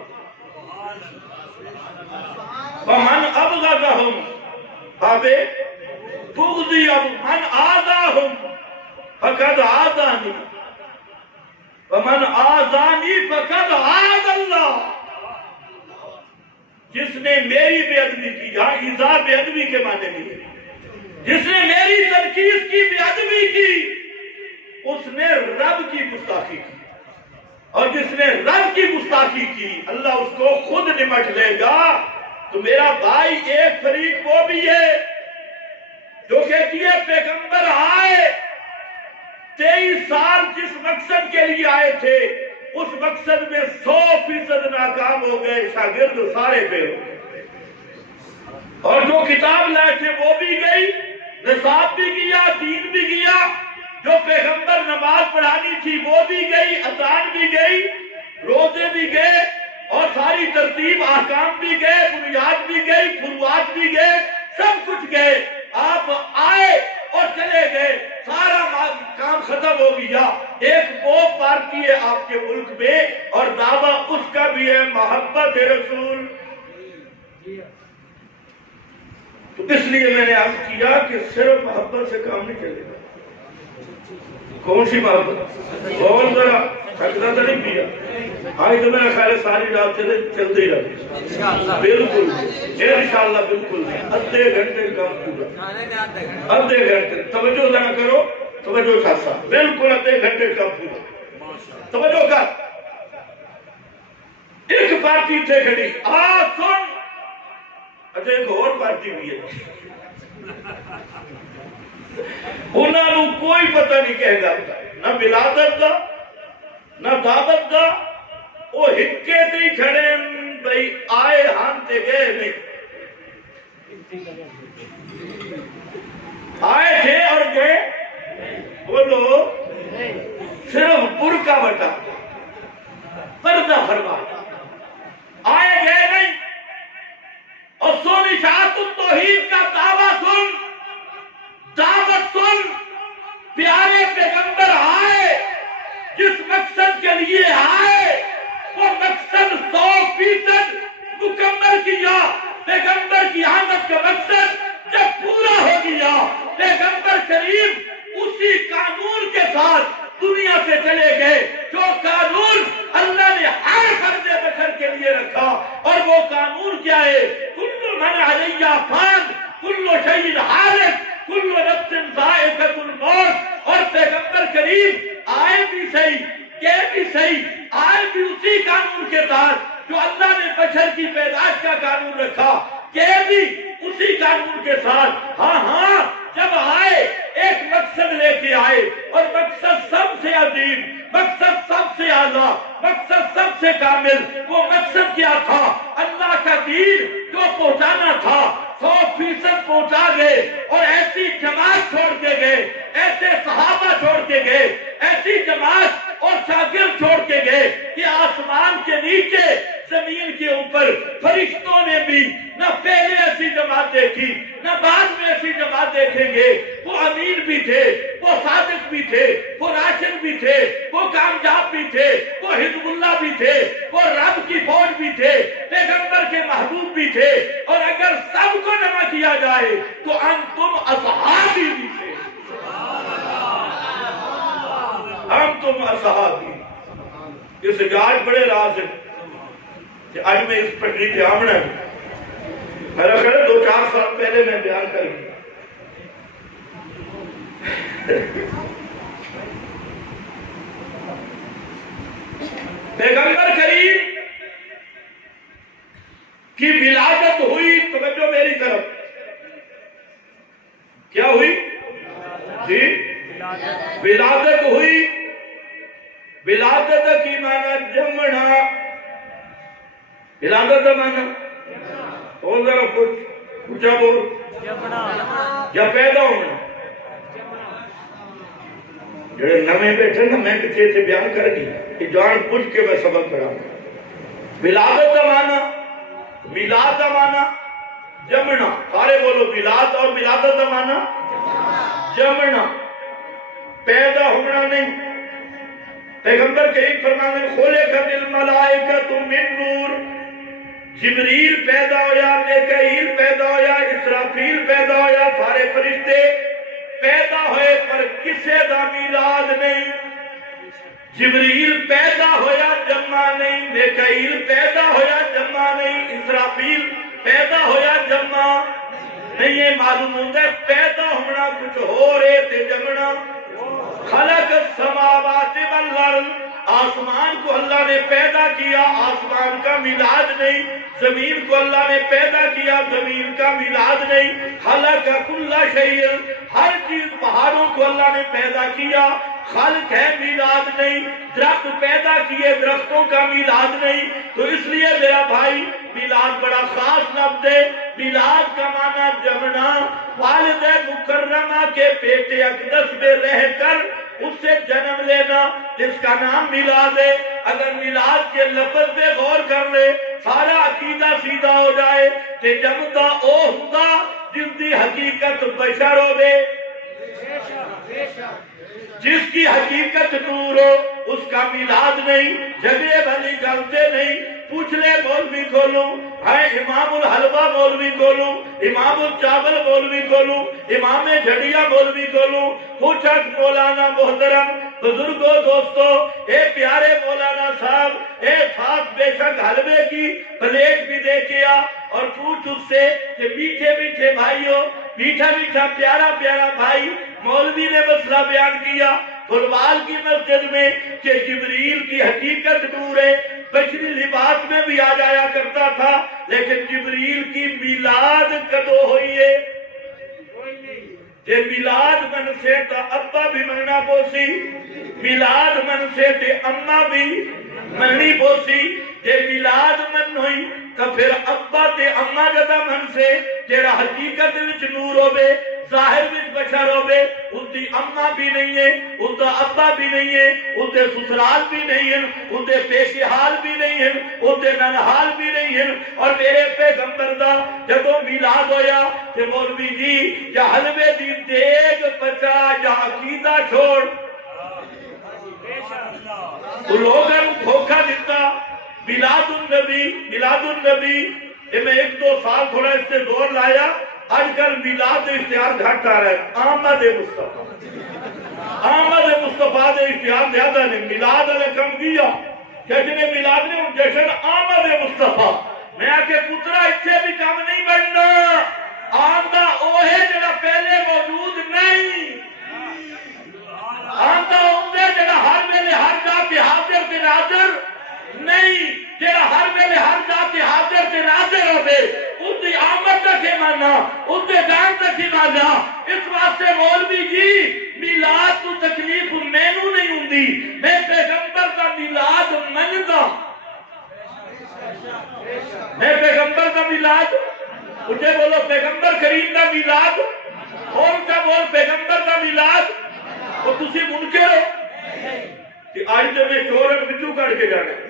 ومن ابغضہم فببغضی، من آذاہم فقد آذانی ومن آذانی فقد آذ اللہ۔ جس نے میری بے ادبی کی، یہاں ایذا بے ادبی کے معنی نہیں ہے، جس نے میری تنقید کی، بے ادبی کی، اس نے رب کی گستاخی کی، اور جس نے رب کی گستاخی کی اللہ اس کو خود نمٹ لے گا۔ تو میرا بھائی ایک فریق وہ بھی ہے جو کہتی ہے پیغمبر آئے 23 سال جس مقصد کے لیے آئے تھے اس مقصد میں 100% ناکام ہو گئے، شاگرد سارے فیل ہو گئے، اور جو کتاب لائے تھے وہ بھی گئی، نصاب بھی گیا، دین بھی گیا، جو پیغمبر نماز پڑھانی تھی وہ بھی گئی، اذان بھی گئی، روزے بھی گئے، اور ساری ترتیب احکام بھی گئے، بنیاد بھی گئی، فروعات بھی گئے، سب کچھ گئے۔ آپ آئے اور چلے گئے، سارا کام ختم ہو گیا۔ ایک وہ پارٹی ہے آپ کے ملک میں اور دعویٰ اس کا بھی ہے محبت رسول۔ تو اس لیے میں نے عرض کیا کہ صرف محبت سے کام نہیں چلے گا۔ کون سی محبت؟ کون ذرا تھکنا تو نہیں کیا؟ آج تو میرا خیال ہے ساری رات چلتے ہی رہے، بالکل انشاءاللہ بالکل آدھے گھنٹے کام پورا، آدھے گھنٹے توجہ نہ کرو، توجہ خاصا بالکل آدھے گھنٹے کام پورا، توجہ کر۔ ایک پارٹی تھے کھڑی، سن، اچھا ایک اور پارٹی بھی ہے، انہوں کوئی پتہ نہیں کہہ گا، نہ ولادت دا نہ دعوت دا، وہ ہکے تے کھڑے بھئی آئے ہاں تے گئے نہیں، آئے تھے اور گئے بولو، صرف برقع بٹا پردہ فرما، آئے گئے نہیں۔ اور سن اشاعت التوحید کا دعویٰ سن، دعوت سن، پیارے پیغمبر آئے، جس مقصد کے لیے آئے وہ مقصد 100% مکمل کیا۔ پیغمبر کی آمد کا مقصد جب پورا ہو گیا، پیغمبر کریم اسی قانون کے ساتھ دنیا سے چلے گئے جو قانون اللہ نے ہر فرد بشر کے لیے رکھا، اور وہ قانون کیا ہے؟ کل من علیہ فان، کل شیء ہالک، کل نفس ذائقۃ الموت۔ اور پیغمبر کریم آئے بھی صحیح، کہ بھی صحیح، آئے بھی اسی قانون کے ساتھ جو اللہ نے بشر کی پیدائش کا قانون رکھا، کہ بھی اسی قانون کے ساتھ۔ ہاں جب آئے ایک مقصد لے کے آئے، اور مقصد سب سے عظیم، مقصد سب سے اعلیٰ، مقصد سب سے کامل۔ وہ مقصد کیا تھا؟ اللہ کا دین جو پہنچانا تھا 100% پہنچا گئے، اور ایسی جماعت چھوڑ کے گئے، ایسے صحابہ چھوڑ کے گئے، ایسی جماعت اور شاگرد چھوڑ کے گئے کہ آسمان کے نیچے زمین کے اوپر فرشتوں نے بھی نہ پہلے ایسی جماعت دیکھی نہ بعد میں ایسی جماعت دیکھیں گے۔ وہ امین بھی تھے، وہ صادق بھی تھے، وہ راشد بھی تھے، وہ کامیاب بھی تھے، وہ حزب اللہ بھی تھے، وہ رب کی فوج بھی تھے، پیغمبر کے محبوب بھی تھے، اور اگر سب کو جمع کیا جائے تو انتم اصحابی بھی تھے، انتم اصحابی۔ اس جاج بڑے راز ہیں کہ آج میں اس پٹری کے آمنا ہے، میرا خیال 2-4 سال پہلے میں بیان کر گیا۔ پیغمبر کریم کی ولادت ہوئی، توجہ میری طرف، کیا ہوئی جی؟ ولادت ہوئی۔ ولادت کی معنی جمنا، ولادت کا معنی اور ذرا کچھ بول، یا پیدا ہونا۔ جڑے نمے بیٹھے نا، میں پیچھے سے بیان کر گی کہ جان پوچھ کے میں سبق پڑھاؤں۔ ولادت کا معنی، میلاد کا معنی جمنا، سارے بولو میلاد، اور ولادت کا معنی جمنا، پیدا ہونا نہیں۔ پیغمبر کریم فرماتے ہیں خلقت الملائکۃ من نور، جبریل پیدا ہویا، میکائیل پیدا ہویا، اسرافیل پیدا ہویا، سارے فرشتے پیدا ہوئے، پر کسے دا میلاد نہیں۔ جبریل پیدا ہویا جمع نہیں، میکائیل پیدا ہویا جمع نہیں، اسرافیل پیدا ہویا جمع نہیں۔ یہ معلوم ہوتا ہے پیدا ہونا کچھ ہو رہے تھے، جمنا۔ خلق السماوات والارض، آسمان کو اللہ نے پیدا کیا، آسمان کا میلاد نہیں۔ زمین کو اللہ نے پیدا کیا، زمین کا میلاد نہیں۔ خلق کل شیء، ہر چیز، پہاڑوں کو اللہ نے پیدا کیا، خلق ہے، میلاد نہیں۔ درخت پیدا کیے، درختوں کا میلاد نہیں۔ تو اس لیے میرا بھائی میلاد بڑا خاص لفظ ہے۔ میلاد کا معنی جمنا، والد مکرمہ کے پیٹ اقدس میں رہ کر اس سے جنم لینا، جس کا نام میلاد ہے۔ اگر میلاد کے لفظ پہ غور کر لے، سارا عقیدہ سیدھا ہو جائے کہ جمدا او ہوندا جس دی حقیقت بشر ہوے، جس کی حقیقت نور ہو اس کا میلاد نہیں، جگہ بھلی جلتے نہیں۔ پوچھ لے مولوی کھولوں، ہے امام الحلوہ مولوی کھولوں، امام الچاول مولوی کھولوں، امام جھڑیا مولوی کھولوں، پوچھا مولانا محترم بزرگوں دوستو، اے پیارے مولانا صاحب، اے ساتھ بے شک حلوے کی پلیٹ بھی دے کے آ، اور پوچھ اس سے کہ میٹھے میٹھے بھائیو، میٹھا میٹھا پیارا پیارا بھائی، مولوی نے مسئلہ بیان کیا فلوال کی مسجد میں کہ جبریل کی حقیقت نور ہے، بشری لباس میں بھی آ جایا کرتا تھا، لیکن جبریل کی میلاد کدو ہوئی ہے؟ کہ میلاد من سے تا ابا بھی مننا پوسی، میلاد من سے تے اممہ بھی مننی پوسی، کہ میلاد من ہوئی تو پھر ابا تے اممہ جدا من سے تیرا حقیقت وچ نور ہوئے، ظاہر وچ بشر ہوئے، ان دی اممہ بھی نہیں ہے، ان دا ابا بھی نہیں ہے، ان دے سسرال بھی نہیں ہیں، ان دے پیش حال بھی نہیں ہیں، ان دے ننحال بھی نہیں ہیں، اور میرے پیغمبر دا جدو میلاد ہویا کہ مولوی جی یا حلوے دی دیگ بچا یا عقیدہ چھوڑ، تو لوگاں دھوکہ دیتا۔ میلاد النبی میں ایک دو سال تھوڑا اس سے دور لایا، آج کل میلاد اشتہار گھٹ آ رہا ہے، آمد مصطفیٰ دے اشتہار زیادہ نہیں، میلاد علیہ کم کیا، جشن میلاد نے جشن آمد مصطفیٰ، میں آکے پترہ اتھے بھی کم نہیں بننا، آمدہ اوہے جڑا پہلے موجود نہیں، آمدہ اوہے جڑا ہر ویلے ہر جاتے حاضر تے ناظر نہیں، جڑا ہر ویلے ہر جاتے حاضر تے ناظر ہوئے، اس دی آمد تک مانا، اس دے جان تک مانا۔ اس واسطے مولوی جی میلاد تو تکلیف مینوں نہیں ہوندی، میں پیغمبر کا میلاد مندا، میں پیغمبر کا میلاد، مجھے بولو پیغمبر کریم کا میلاد، اور کا بول پیغمبر کا میلاد، وہ تسی منکر ہو کہ آج تے میں چورن بچو کڑ کے جانے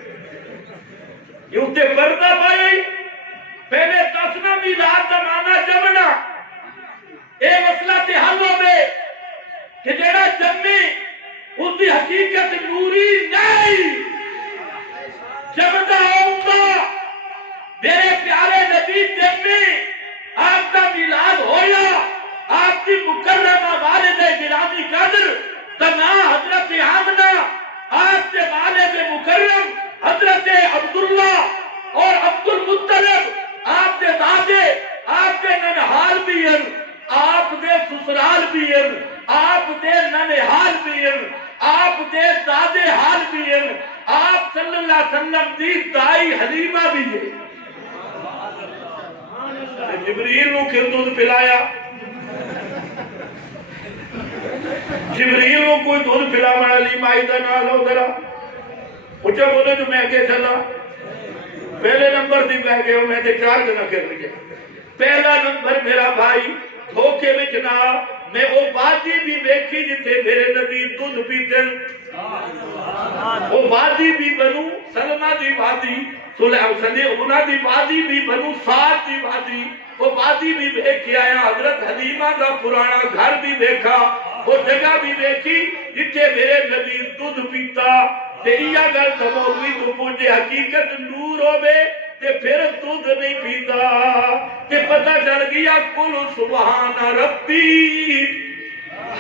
یہ اتنے پردہ پائی، پہلے دسنا میلاد کا معنی جمنا، اے مسئلہ تے حل ہوئے کہ جڑا جمے اس دی حقیقت نوری نہیں، جمدہ ہوگا میرے پیارے نبی جمے، آپ کا میلاد ہویا، آپ کی مکرمہ والد گرامی قدر تنا حضرت آمنہ، آپ کے والد مکرم حضرت عبداللہ اور عبد المطلب، آپ کے دادے، آپ کے ننحال بھی ہیں، آپ دے سسرال بھی ہیں، آپ دے ننحال بھی ہیں، آپ دے دادے حال بھی ہیں، آپ صلی اللہ علیہ وسلم دی دائی حلیمہ بھی ہے۔ جبریل نو کیوں دودھ پلایا؟ جبریل نو کوئی دودھ پلا میں حلیمہ ایدہ نہ لو ذرا، مجھے بولے جو میں آگے چلا، پہلے نمبر دی بہ گئے ہوں، میں تے 4 جنہ کر لیا، پہلا نمبر میرا بھائی دھوکے میں چنا، میں وہ وادی بھی دیکھی جتے میرے نبی دودھ پیتے، وہ وادی بھی بنو سلمہ دی وادی، انہاں دی وادی بھی بنو سعد دی وادی، وہ وادی بھی دیکھ کے آیا، حضرت حلیمہ کا پرانا گھر بھی دیکھا، وہ جگہ بھی دیکھی جتے میرے نبی دودھ پیتا، تیریا گل سموگی تو پوچھے حقیقت نور ہوئے تے پھر دودھ نہیں پیتا، کہ پتہ چل گیا کل سبحان ربی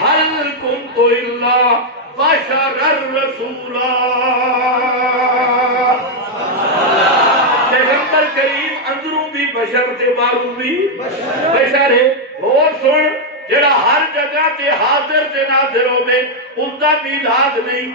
حل کنت الا بشر الرسولا، پیغمبر کریم اندروں بھی بشر تے باہروں بھی بشر ہے۔ اور سن جڑا ہر جگہ تے حاضر تے ناظر ہوئے ان دا میلاد نہیں،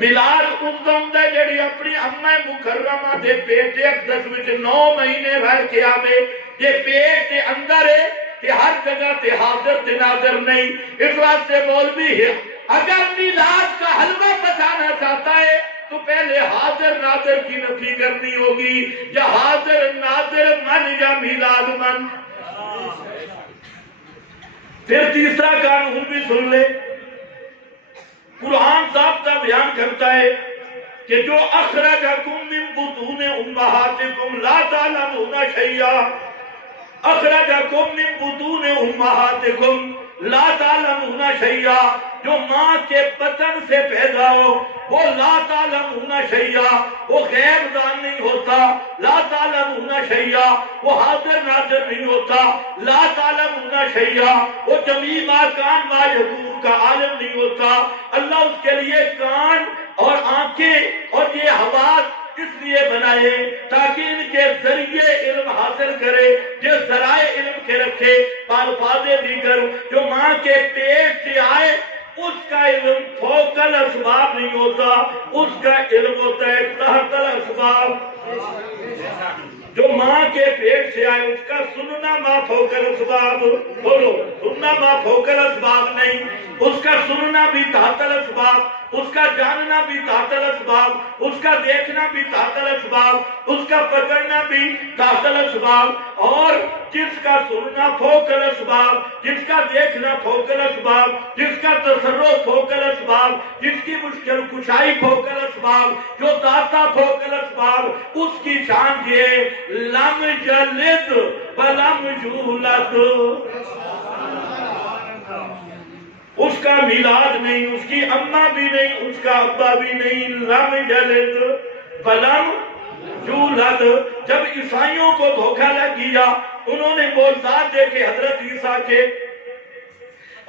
میلاد ان دا ہوندا جڑی اپنی امّہ مکرمہ دے پیٹ اقدس وچ 9 مہینے رہ کے آوے، جے پیٹ دے اندر ہے کہ ہر جگہ تے حاضر تے ناظر نہیں۔ اس واسطے مولوی ہے اگر میلاد کا حلوہ بچانا چاہتا ہے تو پہلے حاضر ناظر کی نفی کرنی ہوگی، یا حاضر ناظر من یا میلاد من۔ پھر تیسرا قانون بھی سن لے، قرآن ضابطہ بیان کرتا ہے کہ جو اخرجکم من بطون امہاتکم لا تعلمون شیئا، اخرجکم من بطون امہاتکم، لا تعلمون شیئا، جو ماں کے بطن سے پیدا ہو وہ لا تعلمون شیئا، وہ غیب دان نہیں ہوتا، لا تعلمون شیئا، وہ حاضر ناظر نہیں ہوتا، لا تعلمون شیئا، وہ جمیع ما کان ما یکون کا عالم نہیں ہوتا۔ اللہ اس کے لیے کان اور آنکھیں اور یہ حواس اس لیے بنائے تاکہ ان کے ذریعے علم حاصل کرے، جو ذرائع علم کے رکھے، بالفاظ دیگر جو ماں کے پیٹ سے آئے اس کا علم فوق الاسباب نہیں ہوتا، اس کا علم ہوتا ہے تحت الاسباب۔ جو ماں کے پیٹ سے آئے اس کا سننا ما فوق الاسباب، بولو سننا ما فوق الاسباب نہیں، اس کا سننا بھی تحت الاسباب، اس کا جاننا بھی تحت الاسباب، اس کا دیکھنا بھی تحت الاسباب، اس کا پکڑنا بھی تحت الاسباب۔ اور جس کا سننا فوق الاسباب، جس کا دیکھنا فوق الاسباب، جس کا تصرف فوق الاسباب، جس کی مشکل کشائی فوق الاسباب، جو داتا فوق الاسباب، اس کی شان یہ لم یلد ولم یولد، اس کا میلاد نہیں، اس کی اماں بھی نہیں، اس کا ابا بھی نہیں، لم یلد ولم یولد۔ جب عیسائیوں کو دھوکہ لگ گیا، انہوں نے معجزات دیکھے حضرت عیسیٰ کے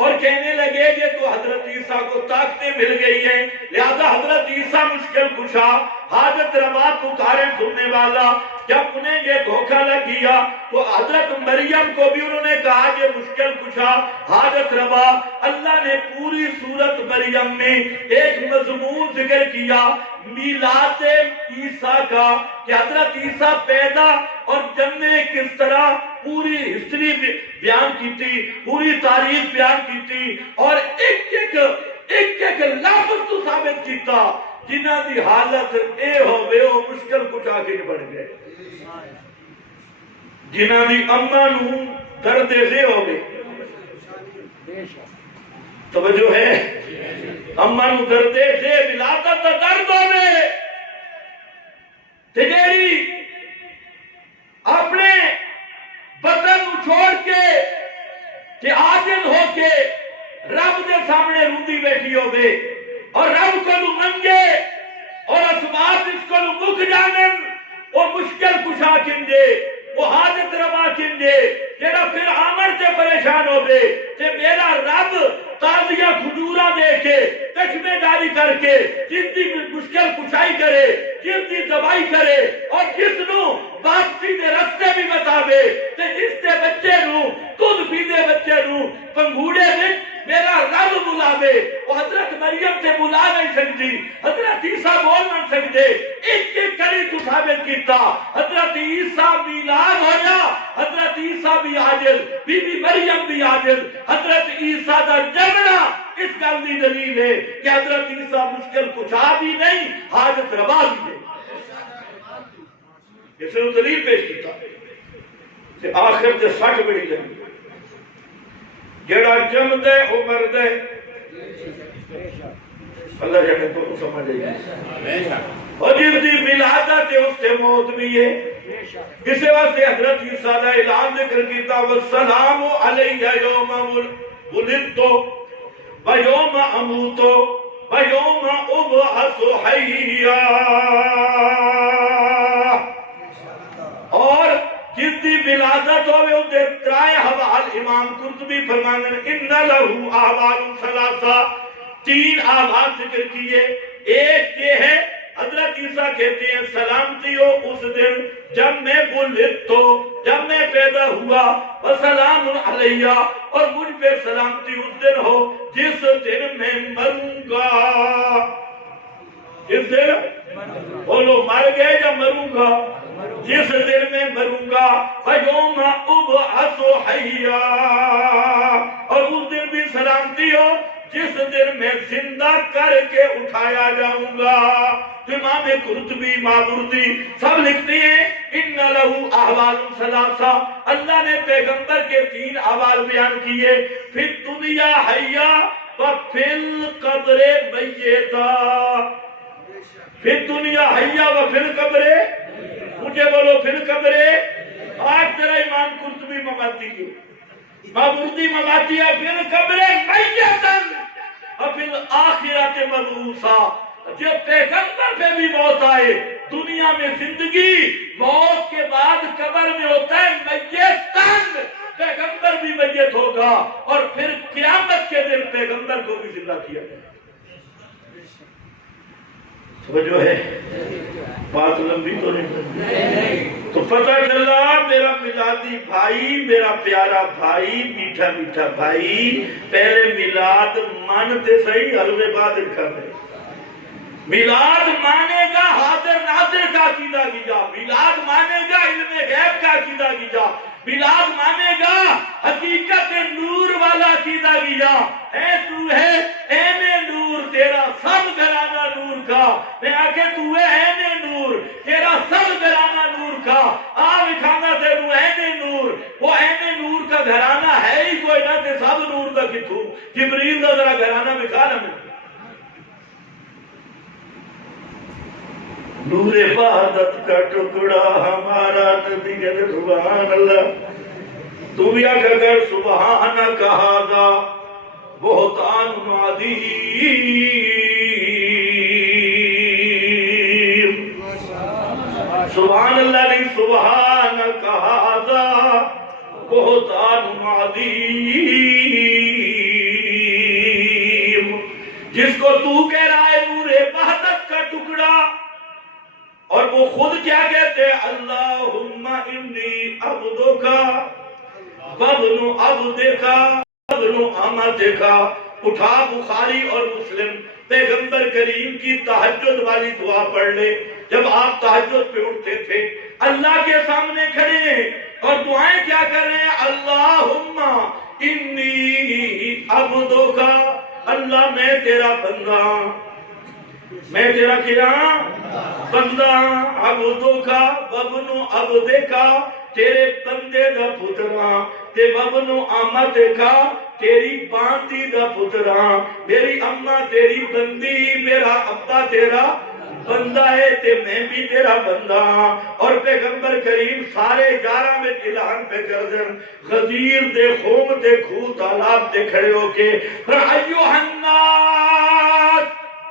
اور کہنے لگے یہ تو حضرت عیسیٰ کو طاقتیں مل گئی ہیں، لہذا حضرت عیسیٰ مشکل کشا، حاجت روا پکارے سننے والا۔ جب انہیں یہ دھوکہ لگ گیا تو حضرت مریم کو بھی انہوں نے کہا یہ مشکل کشا، حاجت روا۔ اللہ نے پوری سورت مریم میں ایک مضمون ذکر کیا میلاد عیسیٰ کا، کہ حضرت عیسیٰ پیدا اور جننے کس طرح، پوری ہسٹری بیان کی تھی، پوری تاریخ بیان کی تھی، اور ایک لفظ تو ثابت کیتا جنہ دی حالت اے ہوئے وہ مشکل کچھ آگے بڑھ گئے، جنہ دی اماں نو درد سے ہو گئے، توجہ ہے، اماں نو درد سے ولادت دا درد ہو گئے، تجیری اپنے بدن چھوڑ کے کہ عاجز ہو کے رب دے سامنے روندی بیٹھی ہوئے اور رب کو منگے اور اسباب اس کو مک جانن، وہ مشکل کشا کنجے، وہ حاجت روا کنجے، جیڑا پھر آمن سے پریشان ہوئے کہ میرا رب تازیہ کھجورہ دے کے چشمے جاری کر کے جس دی مشکل کشائی کرے، جس دی دوائی کرے، اور جس نو واپسی دے رستے بھی بتاوے، تے جس دے بچے نو دودھ پیندے بچے نو پنگوڑے وچ میرا رب بلاوے، وہ حضرت مریم سے بلا نہیں سکتی، حضرت عیسیٰ بول نہیں سکتے، ایک ایک کری تو ثابت کیتا، حضرت عیسیٰ میلاد ہویا، حضرت عیسیٰ بھی عاجز، بی بی مریم بھی عاجز، حضرت عیسیٰ دا جمنا اس گل دی دلیل ہے کہ حضرت عیسیٰ مشکل کشا بھی نہیں، حاجت روا بھی نہیں۔ اس نے دلیل پیش کیتا کہ آخر تے سٹ بڑی لگی، جڑا جم دے او مر دے، اللہ جانے تو سمجھ جائے، اور جس دی ولادت ہے اس سے موت بھی ہے۔ اسے واسطے حضرت عیسیٰ دا اعلان ذکر کیتا والسلام علیہ یوم ولدت و یوم اموت و یوم ابعث حیا، اور جس دی ولادت ہوئے اندے ترائے حوال امام قرطبی فرمانے ان لہو احوال ثلاثہ، تین احوال ذکر کیے، ایک یہ ہے حضرت عیسیٰ کہتے ہیں سلامتی ہو اس دن جب میں ولدت تو، جب میں پیدا ہوا، وسلام علیہ، اور مجھ پہ سلامتی اس دن ہو جس دن میں مروں گا، جس دن بولو مر گئے یا مروں گا، جس دن میں مروں گا، فیوم ابعث حیا، اور اس دن بھی سلامتی ہو جس دن میں زندہ کر کے اٹھایا جاؤں گا۔ امام قرطبی ماوردی سب لکھتے ہیں ان لہو احوال ثلاثہ، اللہ نے پیغمبر کے تین احوال بیان کیے، فی الدنیا حیا و فی القبر میتا، فی الدنیا حیا و فی القبر، مجھے بولو فی القبر، آج ذرا امام قرطبی مماتی ہے، مبعوثی مماتیا فی القبر میتن وفی الآخرت مبعوثا. جب پیغمبر پہ بھی موت آئے، دنیا میں زندگی، موت کے بعد قبر میں ہوتا ہے میتن، پیغمبر بھی میت ہوگا، اور پھر قیامت کے دن پیغمبر کو بھی زندہ کیا جائے. جو ہے بات لمبی تو نہیں، تو پتہ چلا میرا میلادی بھائی، میرا پیارا بھائی، میٹھا میٹھا بھائی، پہلے میلاد مانتے صحیح، حلوے بعد کر رہے. میلاد مانے گا حاضر ناظر کا عقیدہ کیجا، میلاد مانے گا علم غیب کا عقیدہ کیجا، میلاد مانے گا حقیقت نور والا عقیدہ کیجا. اے تو ہے عین نور، تیرا سب گھرانہ نور کا. میں آکے تو ہے عین نور، تیرا سب گھرانہ نور کا. دکھانا تینوں عین نور، وہ عین نور کا گھرانہ ہے ہی کوئی نہ، تے سب نور دا کتھوں. جبریل دا ذرا گھرانہ دکھا نہ مجھے. نور وحدت کا ٹکڑا ہمارا نبی کہتے سبحان اللہ. تو بھی اگر سبحان کہا گا بہتان عظیم. سبحان اللہ نہیں، سبحان کہا گا بہتان عظیم. جس کو تو کہہ رہا ہے نور وحدت کا ٹکڑا، اور وہ خود کیا کہتے ہیں؟ اللہم انی عبدکا وابن عبدکا وابن امتکا. اٹھا بخاری اور مسلم، پیغمبر کریم کی تہجد والی دعا پڑھ لے. جب آپ تہجد پہ اٹھتے تھے، اللہ کے سامنے کھڑے ہیں اور دعائیں کیا کر رہے ہیں؟ اللہم انی عبدکا، اللہ میں تیرا بندہ، میں تیرا کیا بندہ. عبدکا وابن عبدکا، تیرے بندے دا پتراں، تے وابن امتکا، تیری باندی دا پتراں. میری اماں تیری بندی، میرا ابا تیرا بندہ ہے، تے میں بھی تیرا بندہ. اور پیغمبر کریم سارے 11 میں اعلان پہ کر دیں، غدیر دے خوم تے کھو تالاب تے کھڑے ہو کے ایھا الناس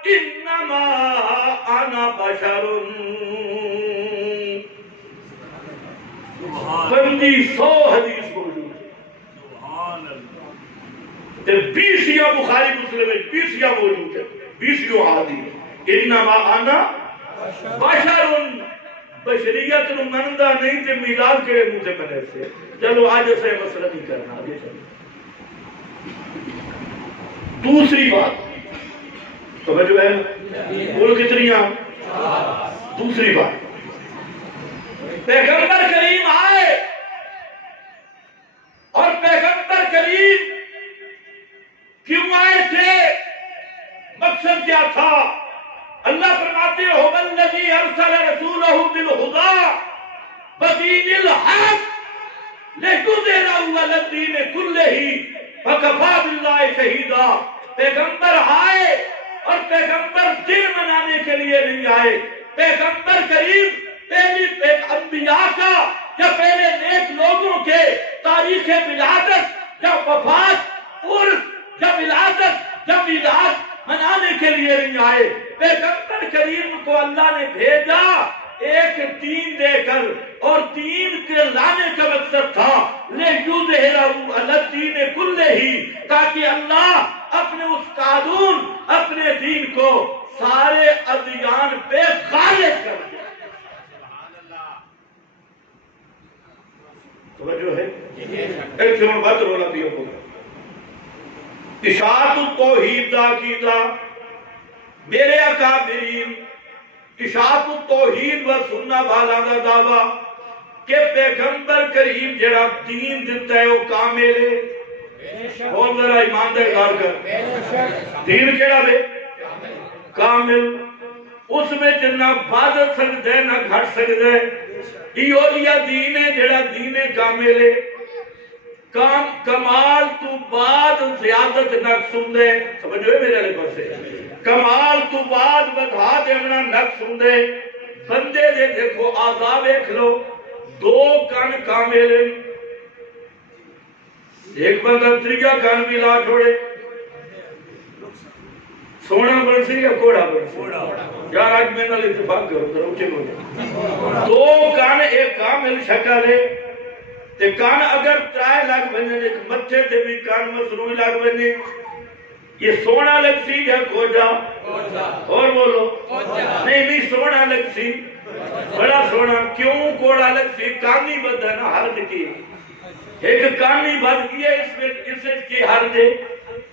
انما انا بشر. بندی 100 حدیث موجود ہے، 20 بخاری مسلم ہے، 20 موجود ہے، 20 حدیث. انما انا بشر، بشریت نو مندا نہیں تے میلاد کے منہ سے بنے سے. چلو آج سے مسئلہ نہیں کرنا، آگے چلو. دوسری بات توجہ ہے، بول کتنی آپ؟ دوسری بات، پیغمبر کریم آئے، اور پیغمبر کریم کیوں آئے تھے؟ مقصد کیا تھا؟ اللہ فرماتے ہیں هو الذی ارسل رسولہ بالہدی ودین الحق لیظہرہ علی الدین کلہ وکفی باللہ شہیدا. پیغمبر آئے اور پیغمبر دن منانے کے لیے نہیں آئے. پیغمبر کریم پہلی انبیاء کا یا پہلے نیک لوگوں کے تاریخ ولادت یا وفات اور یا ولادت یا میلاد منانے کے لیے نہیں آئے. پیغمبر کریم کو اللہ نے بھیجا ایک دین دے کر، اور دین کے لانے کا مقصد تھا لیظہرہ علی الدین کلہ، تاکہ اللہ اپنے اس قانون، اپنے دین کو سارے ادیان پہ غالب کر دے. توجہ ہے؟ ایک جمع بات رولا بھی ہوگا. اشاعت التوحید دا عقیدہ میرے اکابرین، اشاعت التوحید و سنہ والا دا دعویٰ کہ پیغمبر کریم جڑا دین دیتا ہے وہ کامل ہے. اور ذرا ایماندار کار کر، دین کیڑا ہے؟ کامل. اس میں جنہ بادل سکتے نہ گھٹ سکتے. یہ دین ہے جڑا دین کامل ہے. کمال تو بعد زیادت نقص ہوں. سمجھو میرے علیہ پاسے، کمال تو بعد بدھا دینا نقص ہوں. بندے دے دیکھو آزا دیکھ لو، 2 کن کامل، ایک بندہ تریجا کان بھی لا چھوڑے، سونا بن سی یا کوڑا بن سی؟ یار آج میں نال اتفاق کرو ذرا اونچے بولو۔ دو کان ایک کامل شکل ہے تے کان اگر ترائے لگ بنے ایک متھے تے بھی کان مسروئی لگ بنے، یہ سونا لگ سی یا کوڑا؟ اور بولو نہیں سونا لگ سی، بڑا سونا۔ کیوں کوڑا لگ سی؟ کانی بد ہے نا، حرد کی ایک کانی بد کی ہے، اس کی حرد ہے۔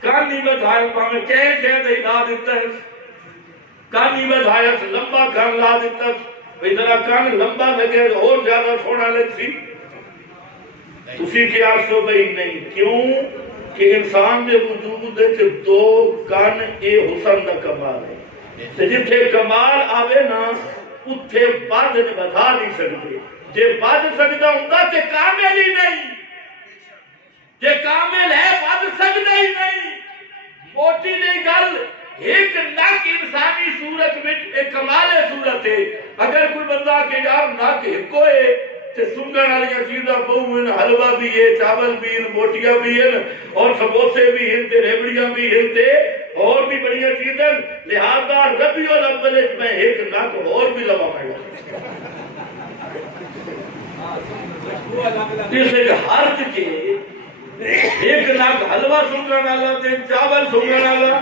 کانی بد آئے پاہمیں کہیں شہد ہی لا دیتا ہے، کانی بد آئے لمبا کان لا دیتا ہے، ادھرا کان لمبا لگے اور زیادہ سونا لگ سی۔ تسی کیا سو بھئی نہیں، کیوں کہ انسان دے وجود دے دو کان اے حسن دا کمال ہے، جتھے کمال آوے نا اتھے بد نے بتا نہیں سکتے۔ جے بد سکتا ہوندہ تے کامل ہی نہیں، جے کامل ہے بد سکتا ہی نہیں۔ موٹی نہیں گل، ایک ناک انسانی صورت میں ایک کمال صورت ہے۔ اگر کوئی بندہ کہ یار ناک ہکو ہے تے سنگن والیاں چیزاں بہو ہیں، حلوہ بھی ہے، چاول بھی ہیں، موٹیاں بھی ہیں، اور سموسے بھی ہیں، ریبڑیاں بھی ہیں، اور بھی بڑیاں چیزیں، لہذا ربیع الاول میں ایک ناک اور بھی لوا میں اس ایک حرج کے ایک ناک حلوہ سنگن والا تے چاول سنگن والا،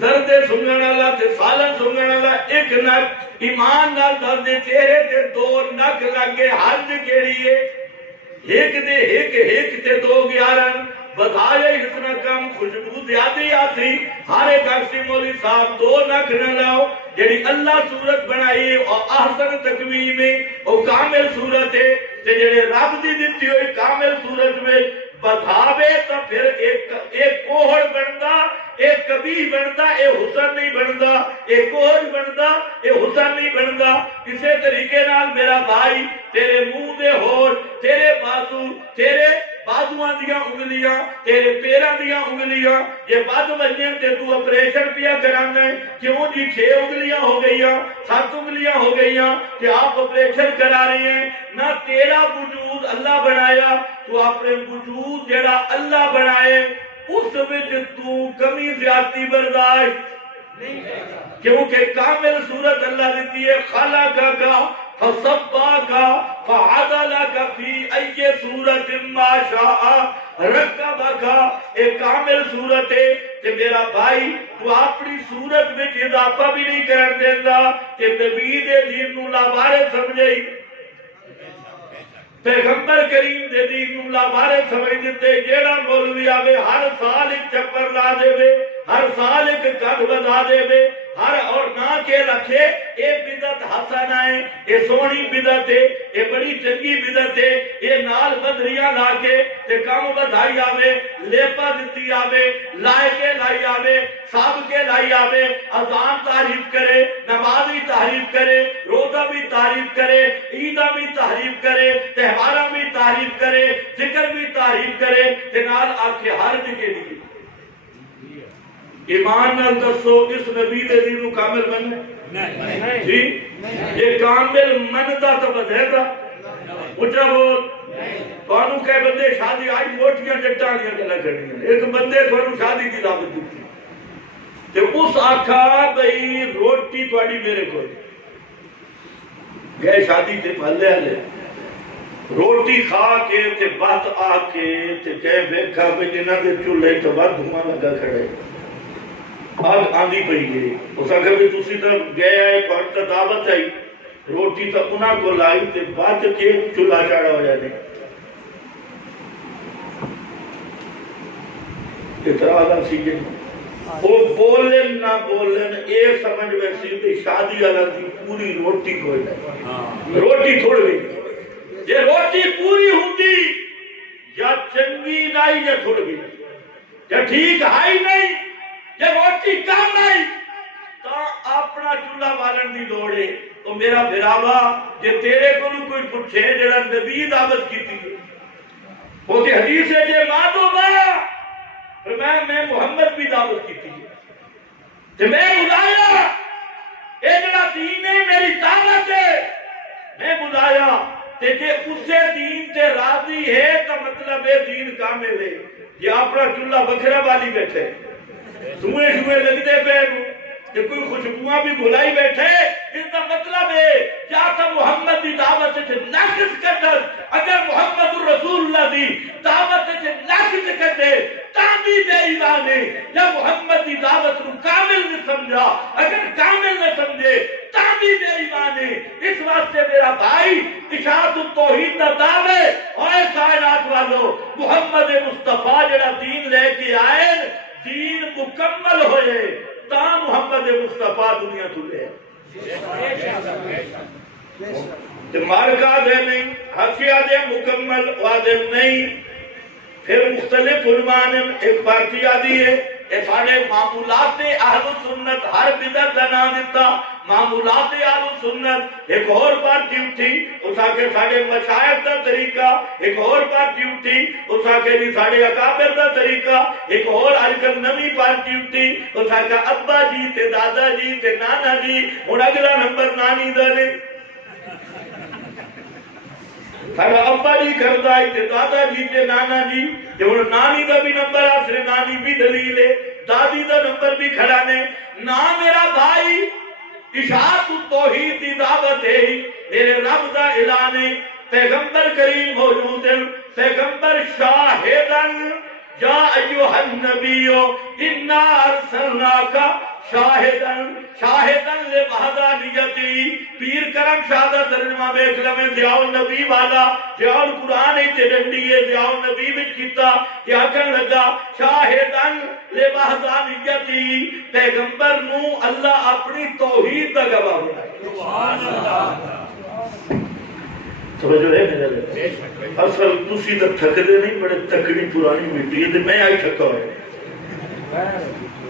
زردے سنگن والا تے سالن سنگن والا، ایک ناک ایمان نال دے چہرے تے دو ناک لگے، حرج کیڑی ہے؟ ایک دے ایک تے دو گیارن بدھائے اتنا کم خوشبو زیادہ آتی۔ ہر ایک اکسی مولی صاحب دو ناک نہ لاؤ، جیڑی اللہ صورت بنائی اور احسن تقویم ہے وہ کامل صورت ہے، جیڑے رب دی دیتی ہوئی کامل صورت میں بدھاوے تو پھر ایک کوہڑ بندا، ایک کبھی بندا، ایک حسن نہیں بندا، ایک کوہڑ بندا، ایک حسن نہیں بندا۔ اسے طریقے نال میرا بھائی تیرے منہ دے ہور، تیرے بازوان دیاں انگلیاں، تیرے پیران دیاں انگلیاں، یہ بات بجیں تے تو اپریشن پیا کرانا ہے، کیوں جی 6 انگلیاں ہو گئیاں، 7 انگلیاں ہو گئیاں کہ آپ اپریشن کرا رہے ہیں؟ نہ تیرا وجود اللہ بنایا، تو اپنے وجود جڑا اللہ بنائے اس وچ تو کمی زیادتی برداشت کیونکہ کامل صورت اللہ دیتی ہے۔ خلقک فصباک فعدلک فی ای صورت ما شاء رکبک، ایک کامل صورت ہے کہ میرا بھائی تو اپنی صورت میں اضافہ بھی نہیں کر دیتا کہ نبی دے دین نو لابارے سمجھے، پیغمبر کریم دے دین نو لابارے سمجھ دیتے۔ جیڑا مولوی آوے ہر سال ایک چکر لا دے وے، ہر سال ایک قد بدا دے وے، ہر اور نہ کے رکھے اے بدعت حسنہ ہے، اے سونی بدعت ہے، اے بڑی چنگی بدعت ہے، اے نال بدریاں لا کے تے کام بدھائی آوے، لیپا دتی آوے، لائے کے لائی آوے، ساب کے لائی آوے، اذان تعریف کرے، نماز بھی تعریف کرے، روزہ بھی تعریف کرے، عیدہ بھی تعریف کرے، تہوارہ بھی تعریف کرے، ذکر بھی تعریف کرے، تے نال آکے حرج کے لیے ایمان نال دسو اس نبی دے دین نو کامل مننے جی؟ یہ کامل منتا تو بدھے گا اچھا بول کانو کہے بندے شادی آج موٹیاں جٹانیاں گلہ کرنی ہیں، ایک بندے کانو شادی کی دعوت دیتی تے اس آکھا بھئی روٹی توڑی میرے کو گئے شادی تے پہلے آلے روٹی کھا کے تے بات آ کے تے کہے بیکھا بھئی جنہ دے چولے تو بات دھواں لگا کھڑے آگ آندھی پہی گئی اس آگے بھی تُسی تب گئے آئے پہنچتا دعوت آئی روٹی تا انہاں کو لائی تے بات کے چولہ چاڑا ہو جانے اترادہ سیکھیں وہ بولن نہ بولن اے سمجھ ویسی تے شادی اللہ دی پوری روٹی کوئی نہیں روٹی تھوڑ گئی یہ روٹی پوری ہوندی یا چنگی نائی یا تھوڑ گئی یا ٹھیک ہائی نہیں یہ روٹی کام نہیں تا اپنا چولہ بالن دی دوڑے تو میرا بھراوا یہ تیرے کو کوئی پوچھے جڑا نبی دعوت کی تھی وہ کہ حدیث ہے جے مادو ماں میں محمد بھی دعوت کی تھی کہ میں بلایا اے جڑا دین ہے میری دعوت ہے میں بلایا کہ اسے دین تے راضی ہے تو مطلب بے دین کامل ہے یہ اپنا چولہا بکھرا والی بیٹھے دھوئیں شوئیں لگتے پہ کہ کوئی خوشبوئیں بھی بھلائی بیٹھے اس کا مطلب ہے یا تو محمد دی دعوت سے ناقص کر دے اگر محمد رسول اللہ دی دعوت سے ناقص کر دے تاں بھی بے ایمان ہے یا محمد دی دعوت کو کامل نہ سمجھا اگر کامل نہ سمجھے تاں بھی بے ایمان ہے اس واسطے میرا بھائی اشاعت التوحید دا دعوے اور کائنات والو محمد مصطفیٰ جڑا دین لے کے آئے دین مکمل ہوئے تا محمد مصطفیٰ دنیا تو لے مارکہ دے نہیں حقیہ دے مکمل وعدے نہیں پھر مختلف علماء نے ایک پارٹی آدھی ہے اے ساڑھے معمولات اہل سنت ہر بدعت کا نام دیتا معمولات اہل سنت ایک اور پارٹی اٹھی اس آکے ساڑھے مشائخ دا طریقہ ایک اور پارٹی اٹھی اس آکے بھی ساڑھے اکابر دا طریقہ ایک اور آجکل نوی پارٹی اٹھی اس آکے ابا جی تے دادا جی تے نانا جی ان اگلا نمبر نانی دا نے سارا ابا جی کردا ہے تے دادا جی تے نانا جی تے ہن نانی دا بھی نمبر آسرے نانی بھی دلیل ہے دادی دا نمبر بھی کھڑا نے نا میرا بھائی اشاعت التوحید دی دعوت ہے میرے رب دا اعلان ہے پیغمبر کریم موجود ہے پیغمبر شاہدن یا ایوہ النبی انا ارسلناکا شاہدن لے وحدانیتی پیر کرم شہادہ ترجمہ میں اکلمیں ضیاء النبی والا ضیاء القرآن ہی تیرنڈی ہے ضیاء النبی میں کیتا کیا کہن لگا شاہدن لے وحدانیتی پیغمبر نو اللہ اپنی توحید دا گواہ بنائے سبحان اللہ توجہ ہے میرے لئے اصل تسی دا تھک دے نہیں بڑے تکڑی پرانی مٹی ہے میں آئی تھکا ہوئے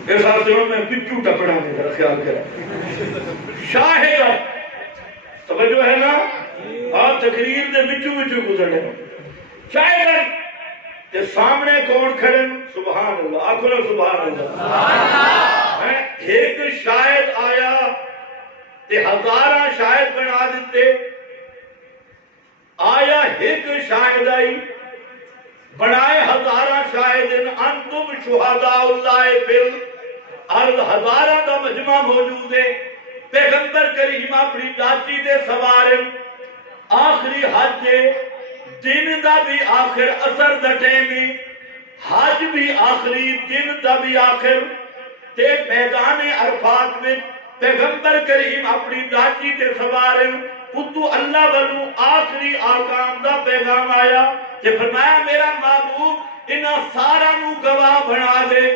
اس حال سے میں بچو ٹپڑا نہیں تھا خیال کرا شاہد توجہ ہے نا آپ تقریر دے بچو گزرنے شاہد کے سامنے کون کھڑے سبحان اللہ آکھو نا سبحان اللہ ایک شاہد آیا تے ہزارہ شاہد بنا دیتے آیا ایک شاہد آئی بنائے ہزارہ شاہدین انتم شہداء اللہ فی الارض ہزارہ دا مجمع موجود ہے پیغمبر کریم اپنی داچی دے سوارن آخری حج دن دا بھی آخر اثر دا ٹیمی حج بھی آخری دن دا بھی آخر تے میدان عرفات میں پیغمبر کریم اپنی داچی دے سوارن پتو اللہ بلو آخری آقام دا پیغام آیا کہ فرمایا میرا محبوب انہاں سارا نو گواہ بنا دے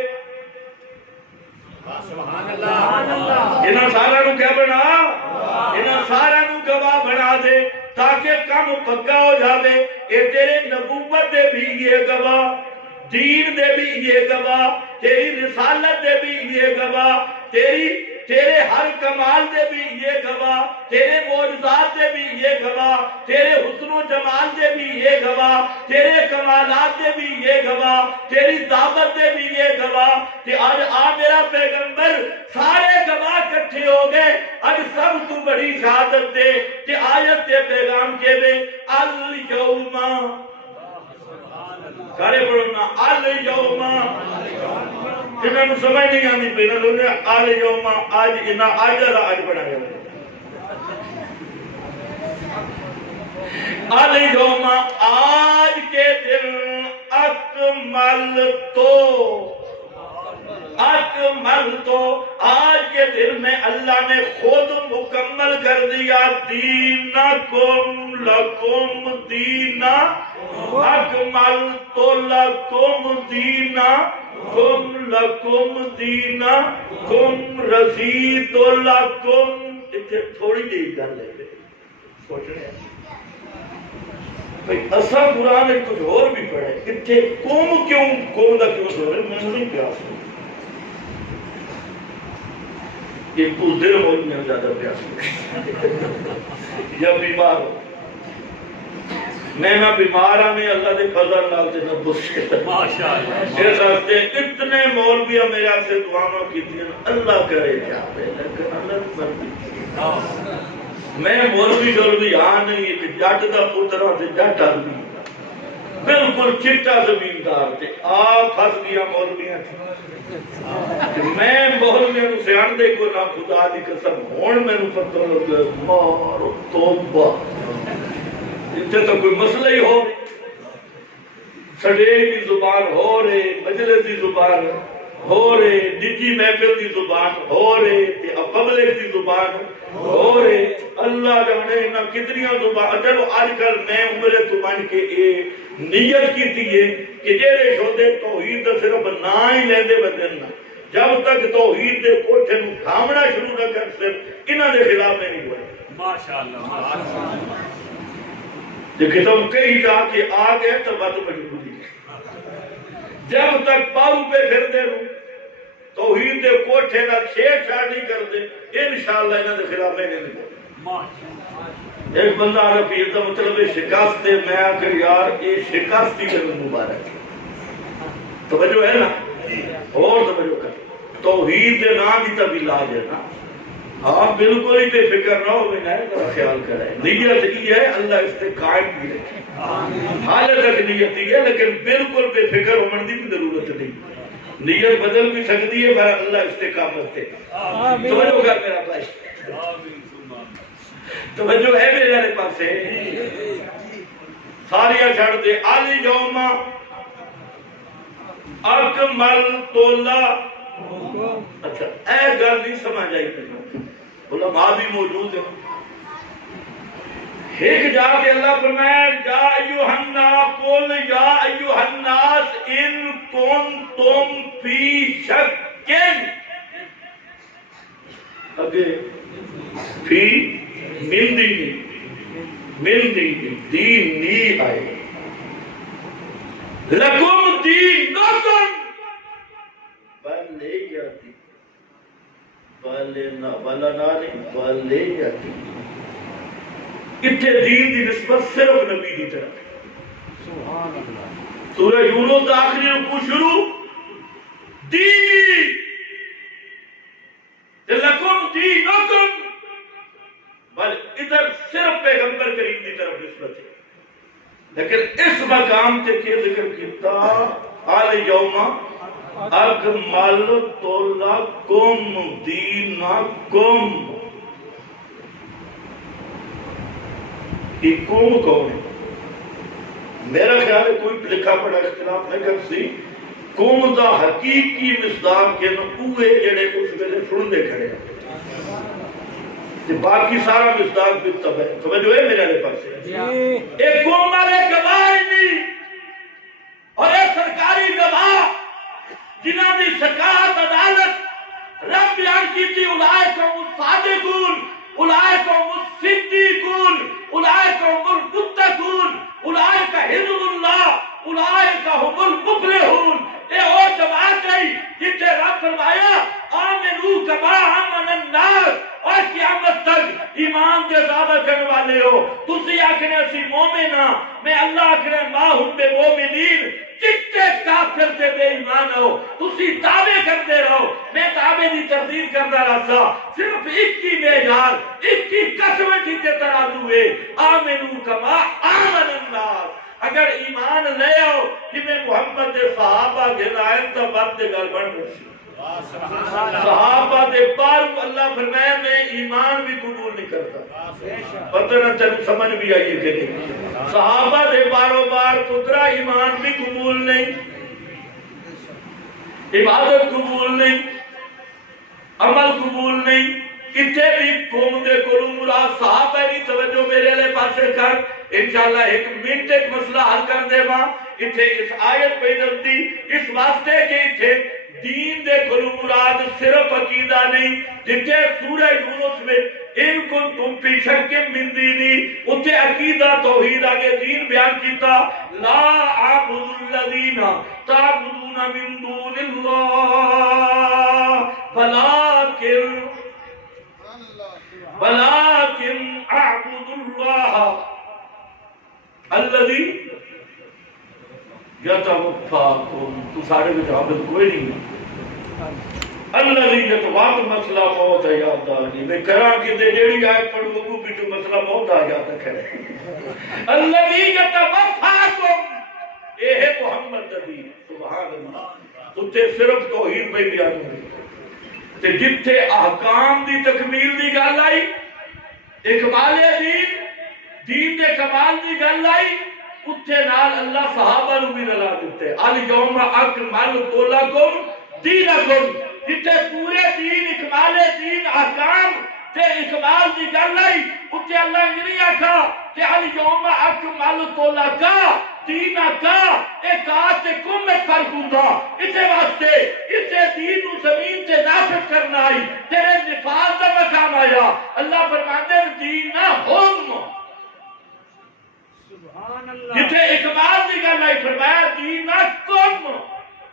سبحان اللہ انہاں سارا نو کیا بنا انہاں سارا نو گواہ بنا دے تاکہ کم پکا ہو جاوے اے تیرے نبوت دے بھی یہ گواہ دین دے بھی یہ گواہ تیری رسالت دے بھی یہ گواہ تیرے ہر کمال دے بھی یہ گواہ تیرے معجزات دے بھی یہ گواہ تیرے حسن و جمال دے بھی یہ گواہ تیرے کمالات دے بھی یہ گواہ تیری دعوت دے بھی یہ گواہ کہ آج میرا پیغمبر سارے گواہ کٹھے ہو گئے آج سب تو بڑی شہادت دے کہ آیت دے پیغام کے بے الیوم سارے پڑھنا الیوم جنہاں نے سمجھ نہیں آنی پہ انہوں نے آل یوم آج انہاں آجر آج بڑھا گیا آل یوم آج کے دن اکمل تو آج کے دن میں اللہ نے خود مکمل کر دیا دینکم لکم دینا اکمل تو لکم دینا کم لکم دینا کم رسید لکم اتنے تھوڑی جی گل ہے سوچنے بھئی اصلا قرآن ایک کچھ اور بھی پڑھے اتنے قوم کیوں قوم دا کیوں سو رہے میں نہیں پیاس ہوں یہ کچھ دل ہو میں زیادہ پیاس ہوں یا بیمار ہو میں نہ بیمار میں اللہ دے فضل نال تے نہ بخشے ماشاءاللہ اس واسطے اتنے مولوی میرے سے دعاواں کیتیاں اللہ کرے کیا لیکن اللہ مرضی میں مولوی ہاں نہیں کہ جٹ دا پتر تے جٹ آدمی بالکل چٹا زمیندار تے آ پھس گیا مولویاں میں مولویاں نو سیان دے کو نہ خدا دی قسم ہن مینوں پتہ لگا مار توبہ اتنے تو کوئی مسئلہ ہی ہو سڈے کی زبان ہو رہے مجلس کی زبان ہو رہے نجی محفل کی زبان ہو رہے پبلک کی زبان ہو رہے اللہ جانے نہ کتنی زبان چلو آج کل میں عمرے تو من کے اے نیت کی تھی کہ جیڑے شودے توحید دا صرف نہ ہی لیندے بدن نہ جب تک توحید دے کوٹھے نو کھامنا شروع نہ کر صرف انہاں دے خلاف میں نہیں ہوئے ماشاءاللہ لیکن تم کہیں جا کے آ گئے تو بات مجبوری جب تک پاؤں پہ پھر دے رو توحید دے کوٹھے نہ چھیڑ چھاڑ نہیں کر دے انشاءاللہ انہاں دے خلاف میں نہیں ہوئے ایک بندہ آگا پیر دا مطلب شکست ہے میں آکر یار یہ شکست ہی کرنے مبارک توجہ ہے نا اور توجہ کر توحید دے نام ہی تب علاج ہے نا ہاں بالکل ہی بے فکر نہ ہو میں ذرا خیال کرے نیت یہ ہے اللہ اس سے قائم بھی رکھے حالت تک نیت یہ ہے لیکن بالکل بے فکر ہونے کی بھی ضرورت نہیں نیت بدل بھی سکتی ہے پر اللہ استقامت سے توجہ کر میرا بھائی توجہ ہے میرے پاس سے ساریاں چھڑ دے علی یوم اکمل تولا اچھا اے گل نہیں سمجھ آئی علماء بھی موجود ہیں ایک جا کے اللہ فرمایا یا ایوہ الناس قل یا ایوہ الناس ان کنتم فی شکن اگے فی من دین نی آئے لکم دینکم بلے جاتی بلے جاتی اتنے دین دی نسبت صرف نبی دی طرف سورہ یونس آخری رکوع شروع دینی لکم دینکم بل ادھر صرف پیغمبر کریم دی طرف نسبت ہے لیکن اس مقام تے کیا ذکر کیتا آل یوم اکملت لکم دینکم یہ قوم کون ہے میرا خیال ہے کوئی لکھا پڑھا اختلاف نہیں کر سی قوم دا حقیقی مصداق کے نوے جڑے اس ویلے سن دے کھڑے باقی سارا مصداق بھی تب ہے توجہ ہے میرے علیہ پاس ایک قوم والے گواہ نہیں اور ایک سرکاری گواہ جنہاں دی شکایت عدالت رب بیان کی تھی اولئک الصادقون اولئک الصدیقون اولئک المتقون اولئک حزب اللہ اولئک هم المفلحون اے او جماعت ہے جتے رب فرمایا آمنو کما آمن الناس اور قیامت تک ایمان دے دعویٰ کرنے والے ہو تسی آکھنے اسی مومن ہاں میں اللہ آکھنے ما ہم بے مومنین جتے کافر سے بے ایمان ہو تسی دعوے کرتے رہو میں دعوے دی تردید کرنا رہا صرف ایک کی معیار ایک کی قسمیں جتے ترازو ہے آمنو کما آمن الناس اگر ایمان لے آؤ کہ میں محمد دے صحابہ کے لائن تا بات دے گل بن رسی صحابہ دے بار اللہ فرمایا میں ایمان بھی قبول نہیں کرتا پتہ نہ چل سمجھ بھی آئیے کہ نہیں صحابہ دے بارو بار پترا ایمان بھی قبول نہیں عبادت قبول نہیں عمل قبول نہیں اتنے بھی قوم دے کلو مراد صحابہ کی توجہ میرے لئے پاسے کر انشاءاللہ ایک منٹ ایک مسئلہ حل کر دے ماں اتنے اس آیت پہ دی اس واسطے کہ اتنے دین دے کلو مراد صرف عقیدہ نہیں جتنے سورہ یونس میں ان کو تم پی شکم من دینی اتنے عقیدہ توحید آگے دین بیان کیتا لا عبد الذین تعبدون من دون اللہ ولكن اعبد الله الذي يتوفاكم تو سارے میں عابد کوئی نہیں الذي يتوفاكم مسئلہ موت ہے یاد آنی میں کرا کہ دے جیڑی آئے پڑھو کو بھی تو مسئلہ موت آ جاتا ہے الذي يتوفاكم اتنے صرف توحید پہ بیان ہوئی تے جتھے احکام دی تکمیل دی گل آئی اکمال دین دے کمال دی گل آئی اتھے نال اللہ صحابہ نو بھی رلا دیتے الیوم اکملت لکم دینکم جتھے پورے دین اکمال دین احکام تے اکمال دی گل آئی اتھے اللہ نہیں آکھا کہ الیوم اکملت لکم دینکا ایک آتے کم میں فرق ہوندا اسے واسطے اسے دین و زمین سے نافذ کرنا آئی تیرے نفاذ دا مقام آیا اللہ فرماتے ہیں دینا ہم جتھے اقبال دی گل آئی فرمایا دینا کم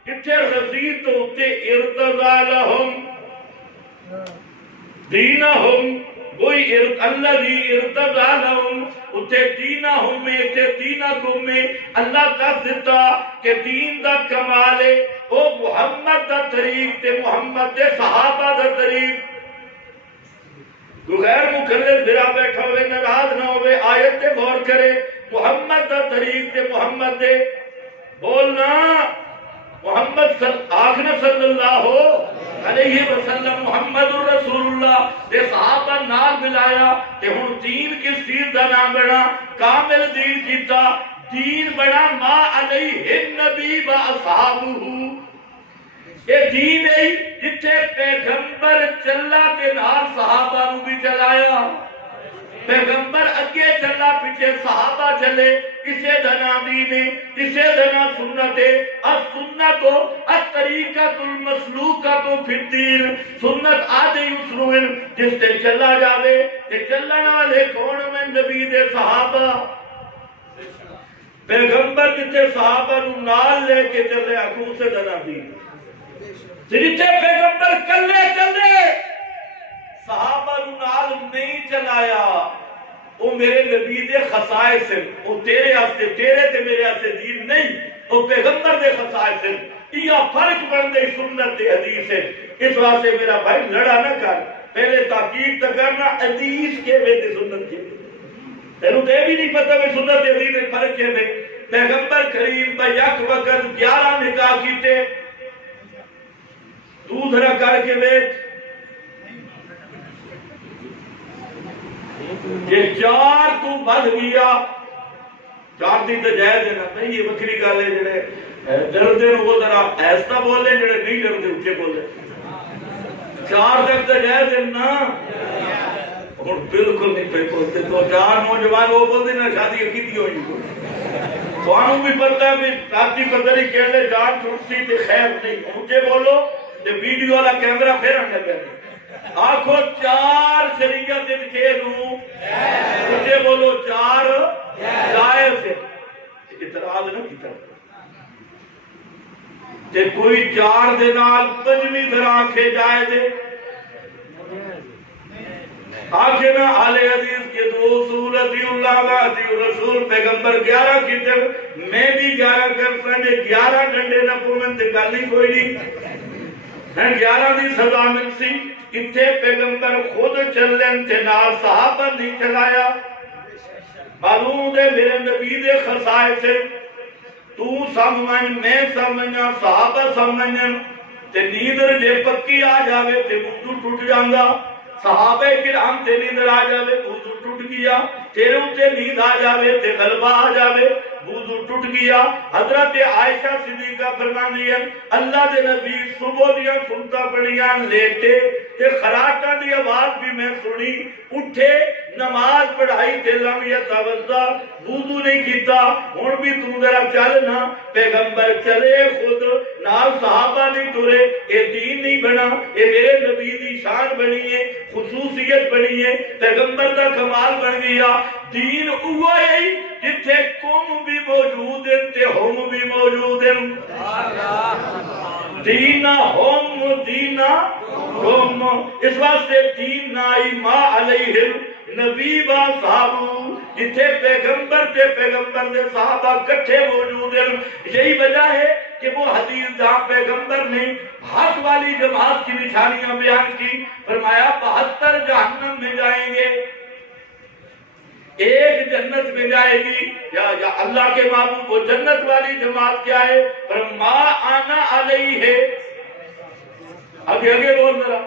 جتھے رضیت ہوتے ارتضا لہم دینا ہم وہی اللہ دی ارتضا لہم اتھے دینا ہم میں اتھے دینا کم میں اللہ دس دیتا کہ دین دا کمال ہے وہ محمد دا طریق تے محمد دے صحابہ دا طریق تو غیر مقرر بھرا بیٹھا ہوئے ناراض نہ ہوئے آیت تے غور کرے محمد دا طریق تے محمد دے بولنا محمد آخر صلی اللہ علیہ وسلم محمد الرسول اللہ دے صحابہ نال ملایا تے ہن دین کس چیز دا نام بنا کامل دین کیتا دین بنا ما علیہ النبی و اصحابہ یہ دین ہے جتھے پیغمبر چلا تے نال صحابہ نو بھی چلایا پیغمبر اگے چلا پیچھے صحابہ چلے اسے دنا دینے اسے دنا سنتے السنت الطریقۃ المسلوکۃ فی الدین سنت آدھی اسلوب جس تے چلا جاوے تے چلن والے کون میں نبی دے صحابہ پیغمبر جتے صحابہ نو نال لے کے چلے اکو سے دنا دینے جتے پیغمبر کلے چلے صحابہ نو نال نہیں چلایا وہ میرے نبی دے خصائص ہیں وہ تیرے ہستے تیرے تے میرے ہستے دین نہیں وہ پیغمبر دے خصائص ہیں یہ فرق بن دے سنت تے حدیث ہے اس واسطے میرا بھائی لڑا نہ کر پہلے تحقیق تو کرنا حدیث کے وے تے سنت کے تینوں تے بھی نہیں پتہ میں سنت تے حدیث میں فرق کے وے پیغمبر کریم با یک وقت 11 نکاح کیتے تو ذرا کر کے ویکھ یہ چار تو بد گیا چار دن تو جائز دینا نہیں یہ بکری گالے جڑے ڈر دے وہ ذرا ایسا بولے جڑے نہیں ڈر دے اچھے بولے چار تک تو جائز دینا اور بالکل نہیں پہ بولتے تو چار نوجوان وہ بولتے نا شادی کی ہوئی توانوں بھی پتہ ہے بھی رابطی قدری کہلے جان چھوٹی تے خیر نہیں اونچے بولو تے ویڈیو والا کیمرہ پھر ہم نے آنکھوں چار شریعت کھیلوں مجھے بولو چار جائز ہے اعتراض نہ کی طرف تے کوئی چار دنال پنجویں در آنکھیں جائز ہے آنکھیں نہ آل حدیث کے دو اصول اطیع اللہ و اطیع رسول پیغمبر 11 کی طرف میں بھی 11 کرتا ہے 11 ڈنڈے نہ پومن تے گالی کوئی نہیں 11 دی سزا مل سی اتھے پیغمبر خود چلن تے نال صحابہ نہیں چلایا معلوم دے میرے نبی دے خصائص تو سمجھ میں سمجھا صحابہ سمجھن تے نیندر جے پکی آ جاوے تے وضو ٹوٹ جاندا صحابہ کرام تے نیندر آ جاوے وضو ٹوٹ گیا تیرے تے نیند آ جاوے تے غلبہ آ جاوے وضو ٹوٹ گیا حضرت عائشہ صدیقہ فرماندی ہیں اللہ دے نبی صبح دیاں سنتا پڑیاں لیٹے تے خراٹاں دی آواز بھی میں سنی اٹھے نماز پڑھائی تے لم یتوضا وضو نہیں کیتا ہن بھی تو ذرا چل نا پیغمبر چلے خود نال صحابہ نہیں ٹرے اے دین نہیں بنا اے میرے نبی دی شان بنی ہے خصوصیت بنی ہے پیغمبر دا کمال بن گیا دین اوہ ہے جتھے قوم بھی موجود ہیں تے ہم بھی موجود ہیں دینا ہم اس واسطے دین نائی ما علیہ نبی با صحابہ جتھے پیغمبر تے پیغمبر دے صحابہ کٹھے موجود ہیں یہی وجہ ہے کہ وہ حدیث جہاں پیغمبر نے حق والی جماعت کی نشانیاں بیان کی فرمایا 72 جہنم میں جائیں گے ایک جنت میں جائے گی یا اللہ کے محبوب وہ جنت والی جماعت کیا ہے؟ پر ما آنا علیہ ہے، آگے بول ذرا،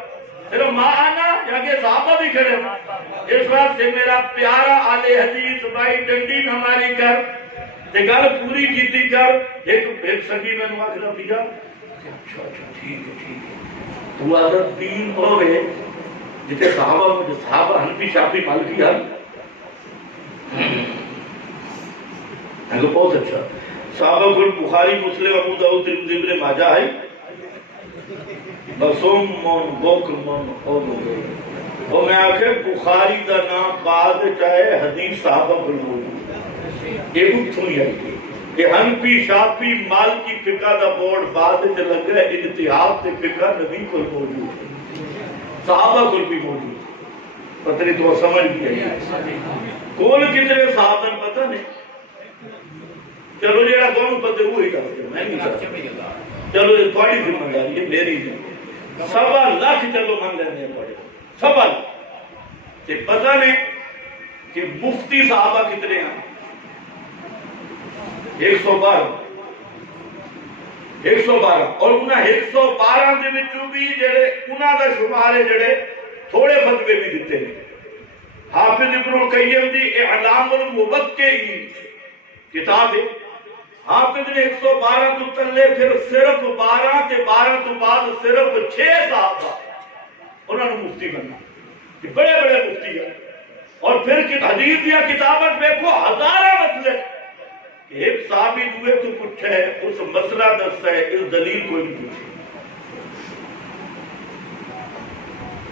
صرف ما آنا یا کہ صحابہ بھی کھڑے ہیں۔ اس وقت سے میرا پیارا آل حدیث بھائی ڈنڈی نہ ماری کر تے گل پوری کیتی کر۔ ایک سنگی میں نواز رہا پیا اچھا ٹھیک ہے تو حضرت تین ہو گئے جتے صحابہ ہنفی شافی مالکی ہن بہت اچھا صحابہ کو بخاری مسلم ابو داؤد ترمذی ابن ماجہ ہے بسوم من بوکر من اور میں آخر بخاری دا نام بعد چاہے حدیث صحابہ کو موجود یہ اتھوں ہی آئی کہ ہنفی شافی مالکی فقہ دا بورڈ بعد چ لگ رہا ہے اجتہاد تے فقہ نبی کو موجود ہے صحابہ کو بھی موجود پتہ نہیں تو سمجھ بھی ہے کون کتنے صحابہ پتہ نہیں چلو جیڑا کون پتہ وہی کرتے میں نہیں کرتا چلو یہ تھوڑی ذمہ داری ہے میری نہیں 1.25 لاکھ چلو من لینے پڑے 1.25 تے پتہ نہیں کہ مفتی صحابہ کتنے ہیں 112 اور انہاں 112 دے وچوں بھی جڑے انہاں دا شمار ہے جڑے تھوڑے فتوے بھی دیتے ہیں۔ حافظ ابن القیم دی اعلام الموقعین کتاب ہے، حافظ نے 112 تو تلے پھر صرف 12 تے 12 تو بعد صرف 6 صحابہ انہوں نے مفتی بننا کہ بڑے بڑے مفتی ہیں۔ اور پھر حدیث دیا کتابت دیکھو ہزارہ مسئلے کہ ایک صحابی دوئے تو پوچھے ہے اس مسئلہ دستا ہے اس دلیل کوئی نہیں پوچھے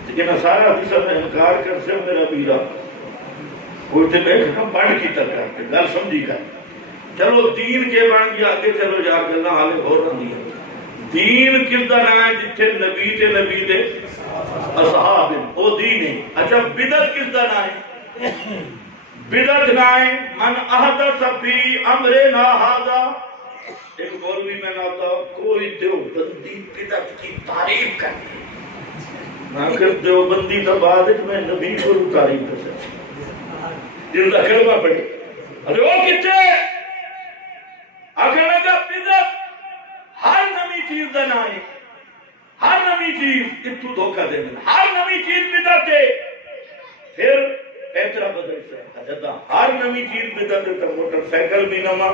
لیکن سارا حدیثہ میں انکار کر سے میرا بیرا کوئی تے بیٹھ ہم پڑھ کی تک کرتے گل سمجھی کر چلو دین کے بان گیا آگے چلو جا کے اللہ حالے ہو رہی ہے دین کس دا نہ ہے جتھے نبی دے اصحاب او دین ہے۔ اچھا بدعت کس دا نہ ہے؟ بدعت نہ ہے من احدث فی امرنا ھذا ایک مولوی میں ناتا کوئی دیوبندی بدعت کی تعریف کرتے نہ کر دیوبندی کا بعد میں نبی کو تعریف کر سکتا جن کا کلمہ پڑھے ارے وہ کتے اگر لگا بدعت ہر نمی چیز دا نہ ہے ہر نمی چیز اتو دھوکہ دے دیں ہر نمی چیز بدعت ہے پھر اعتراف بدل سے حجدہ ہر نمی چیز بدعت ہے موٹر سائیکل بھی نما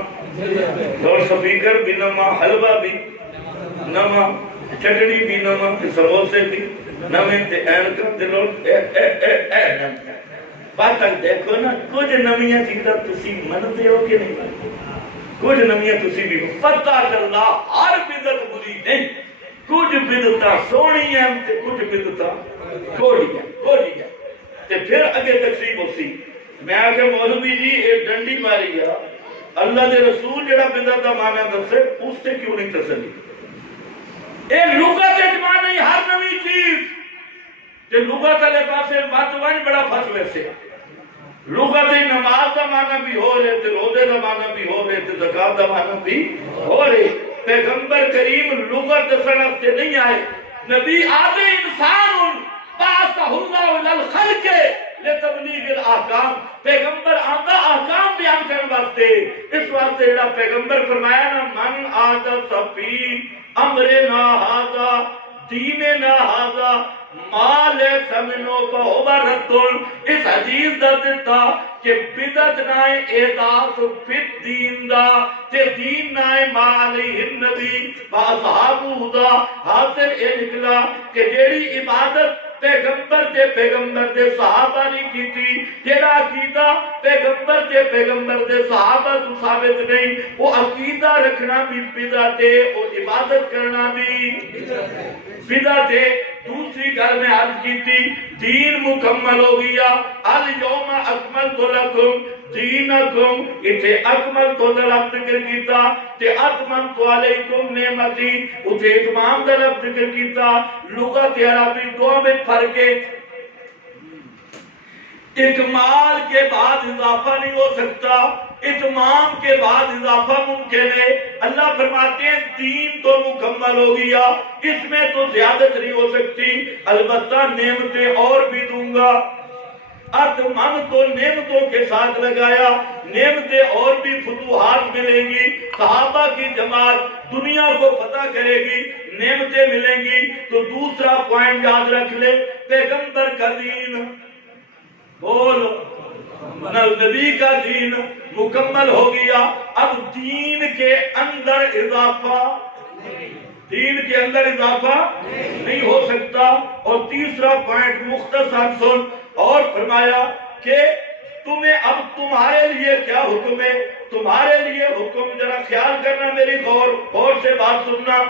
اور سپیکر بھی نما حلوہ بھی نما چٹنی بھی نما سموسے بھی نمے تے این کر دلوں بات تک دیکھو نا کچھ نمیاں چیزاں تسی منتے ہو کہ نہیں منتے کچھ نمیاں تسی بھی پتہ چلنا ہر بدعت بری نہیں کچھ بدعتاں سونی ہیں تے کچھ بدعتاں کوڑی ہیں تے پھر اگے تقسیم ہوسی میں آکے مولوی جی ایک ڈنڈی ماری گیا اللہ دے رسول جڑا بدعت دا معنی دسے اس سے کیوں نہیں تسلی اے لغت اجماع نہیں ہر نوی چیز تے لغت والے پاسے مت ون بڑا فتوی سے لغت نماز دا معنی بھی ہو رہے تے روزے دا معنی بھی ہو رہے تے زکات دا معنی بھی ہو رہے پیغمبر کریم لغت دسن سے نہیں آئے نبی آدھے انسان بعثہ اللہ علی الخلق لتبلیغ الاحکام پیغمبر آندا احکام بیان کرنے واسطے اس واسطے جڑا پیغمبر فرمایا نا من احدث فی امرنا ھذا دیننا ھذا ما لیس منہ فہو رد اس حدیث دا دیتا کہ بدعت نائے احداث فی الدین دا تے دین نائے ما علیہ النبی و اصحابہ دا حاصل اے نکلا کہ جیڑی عبادت پیغمبر دے صحابہ نہیں کی تھی جیڑا عقیدہ پیغمبر دے صحابہ تو ثابت نہیں وہ عقیدہ رکھنا بھی بدعت ہے وہ عبادت کرنا بھی بدعت ہے۔ دوسری گھر میں عرض کی تھی دین مکمل ہو گیا الیوم اکملت لکم دینکم اتھے اکملت لفظ ذکر کیتا تے اتممت علیکم نعمتی اتھے اتمام دا لفظ ذکر کیتا لغت عربی دو میں فرق ہے اکمال کے بعد اضافہ نہیں ہو سکتا اتمام کے بعد اضافہ ممکن ہے اللہ فرماتے ہیں دین تو مکمل ہو گیا اس میں تو زیادت نہیں ہو سکتی البتہ نعمتیں اور بھی دوں گا من تو نعمتوں کے ساتھ لگایا، نعمتیں اور بھی فتوحات ملیں گی، صحابہ کی جماعت دنیا کو فتح کرے گی، نعمتیں ملیں گی۔ تو دوسرا پوائنٹ یاد رکھ لے، پیغمبر کا دین، بول نبی کا دین مکمل ہو گیا، اب دین کے اندر اضافہ، دین کے اندر اضافہ نہیں ہو سکتا۔ اور تیسرا پوائنٹ مختصر سن، اور فرمایا کہ تمہیں اب تمہارے لیے کیا حکم ہے، تمہارے لیے حکم، ذرا خیال کرنا، میری غور سے بات سننا۔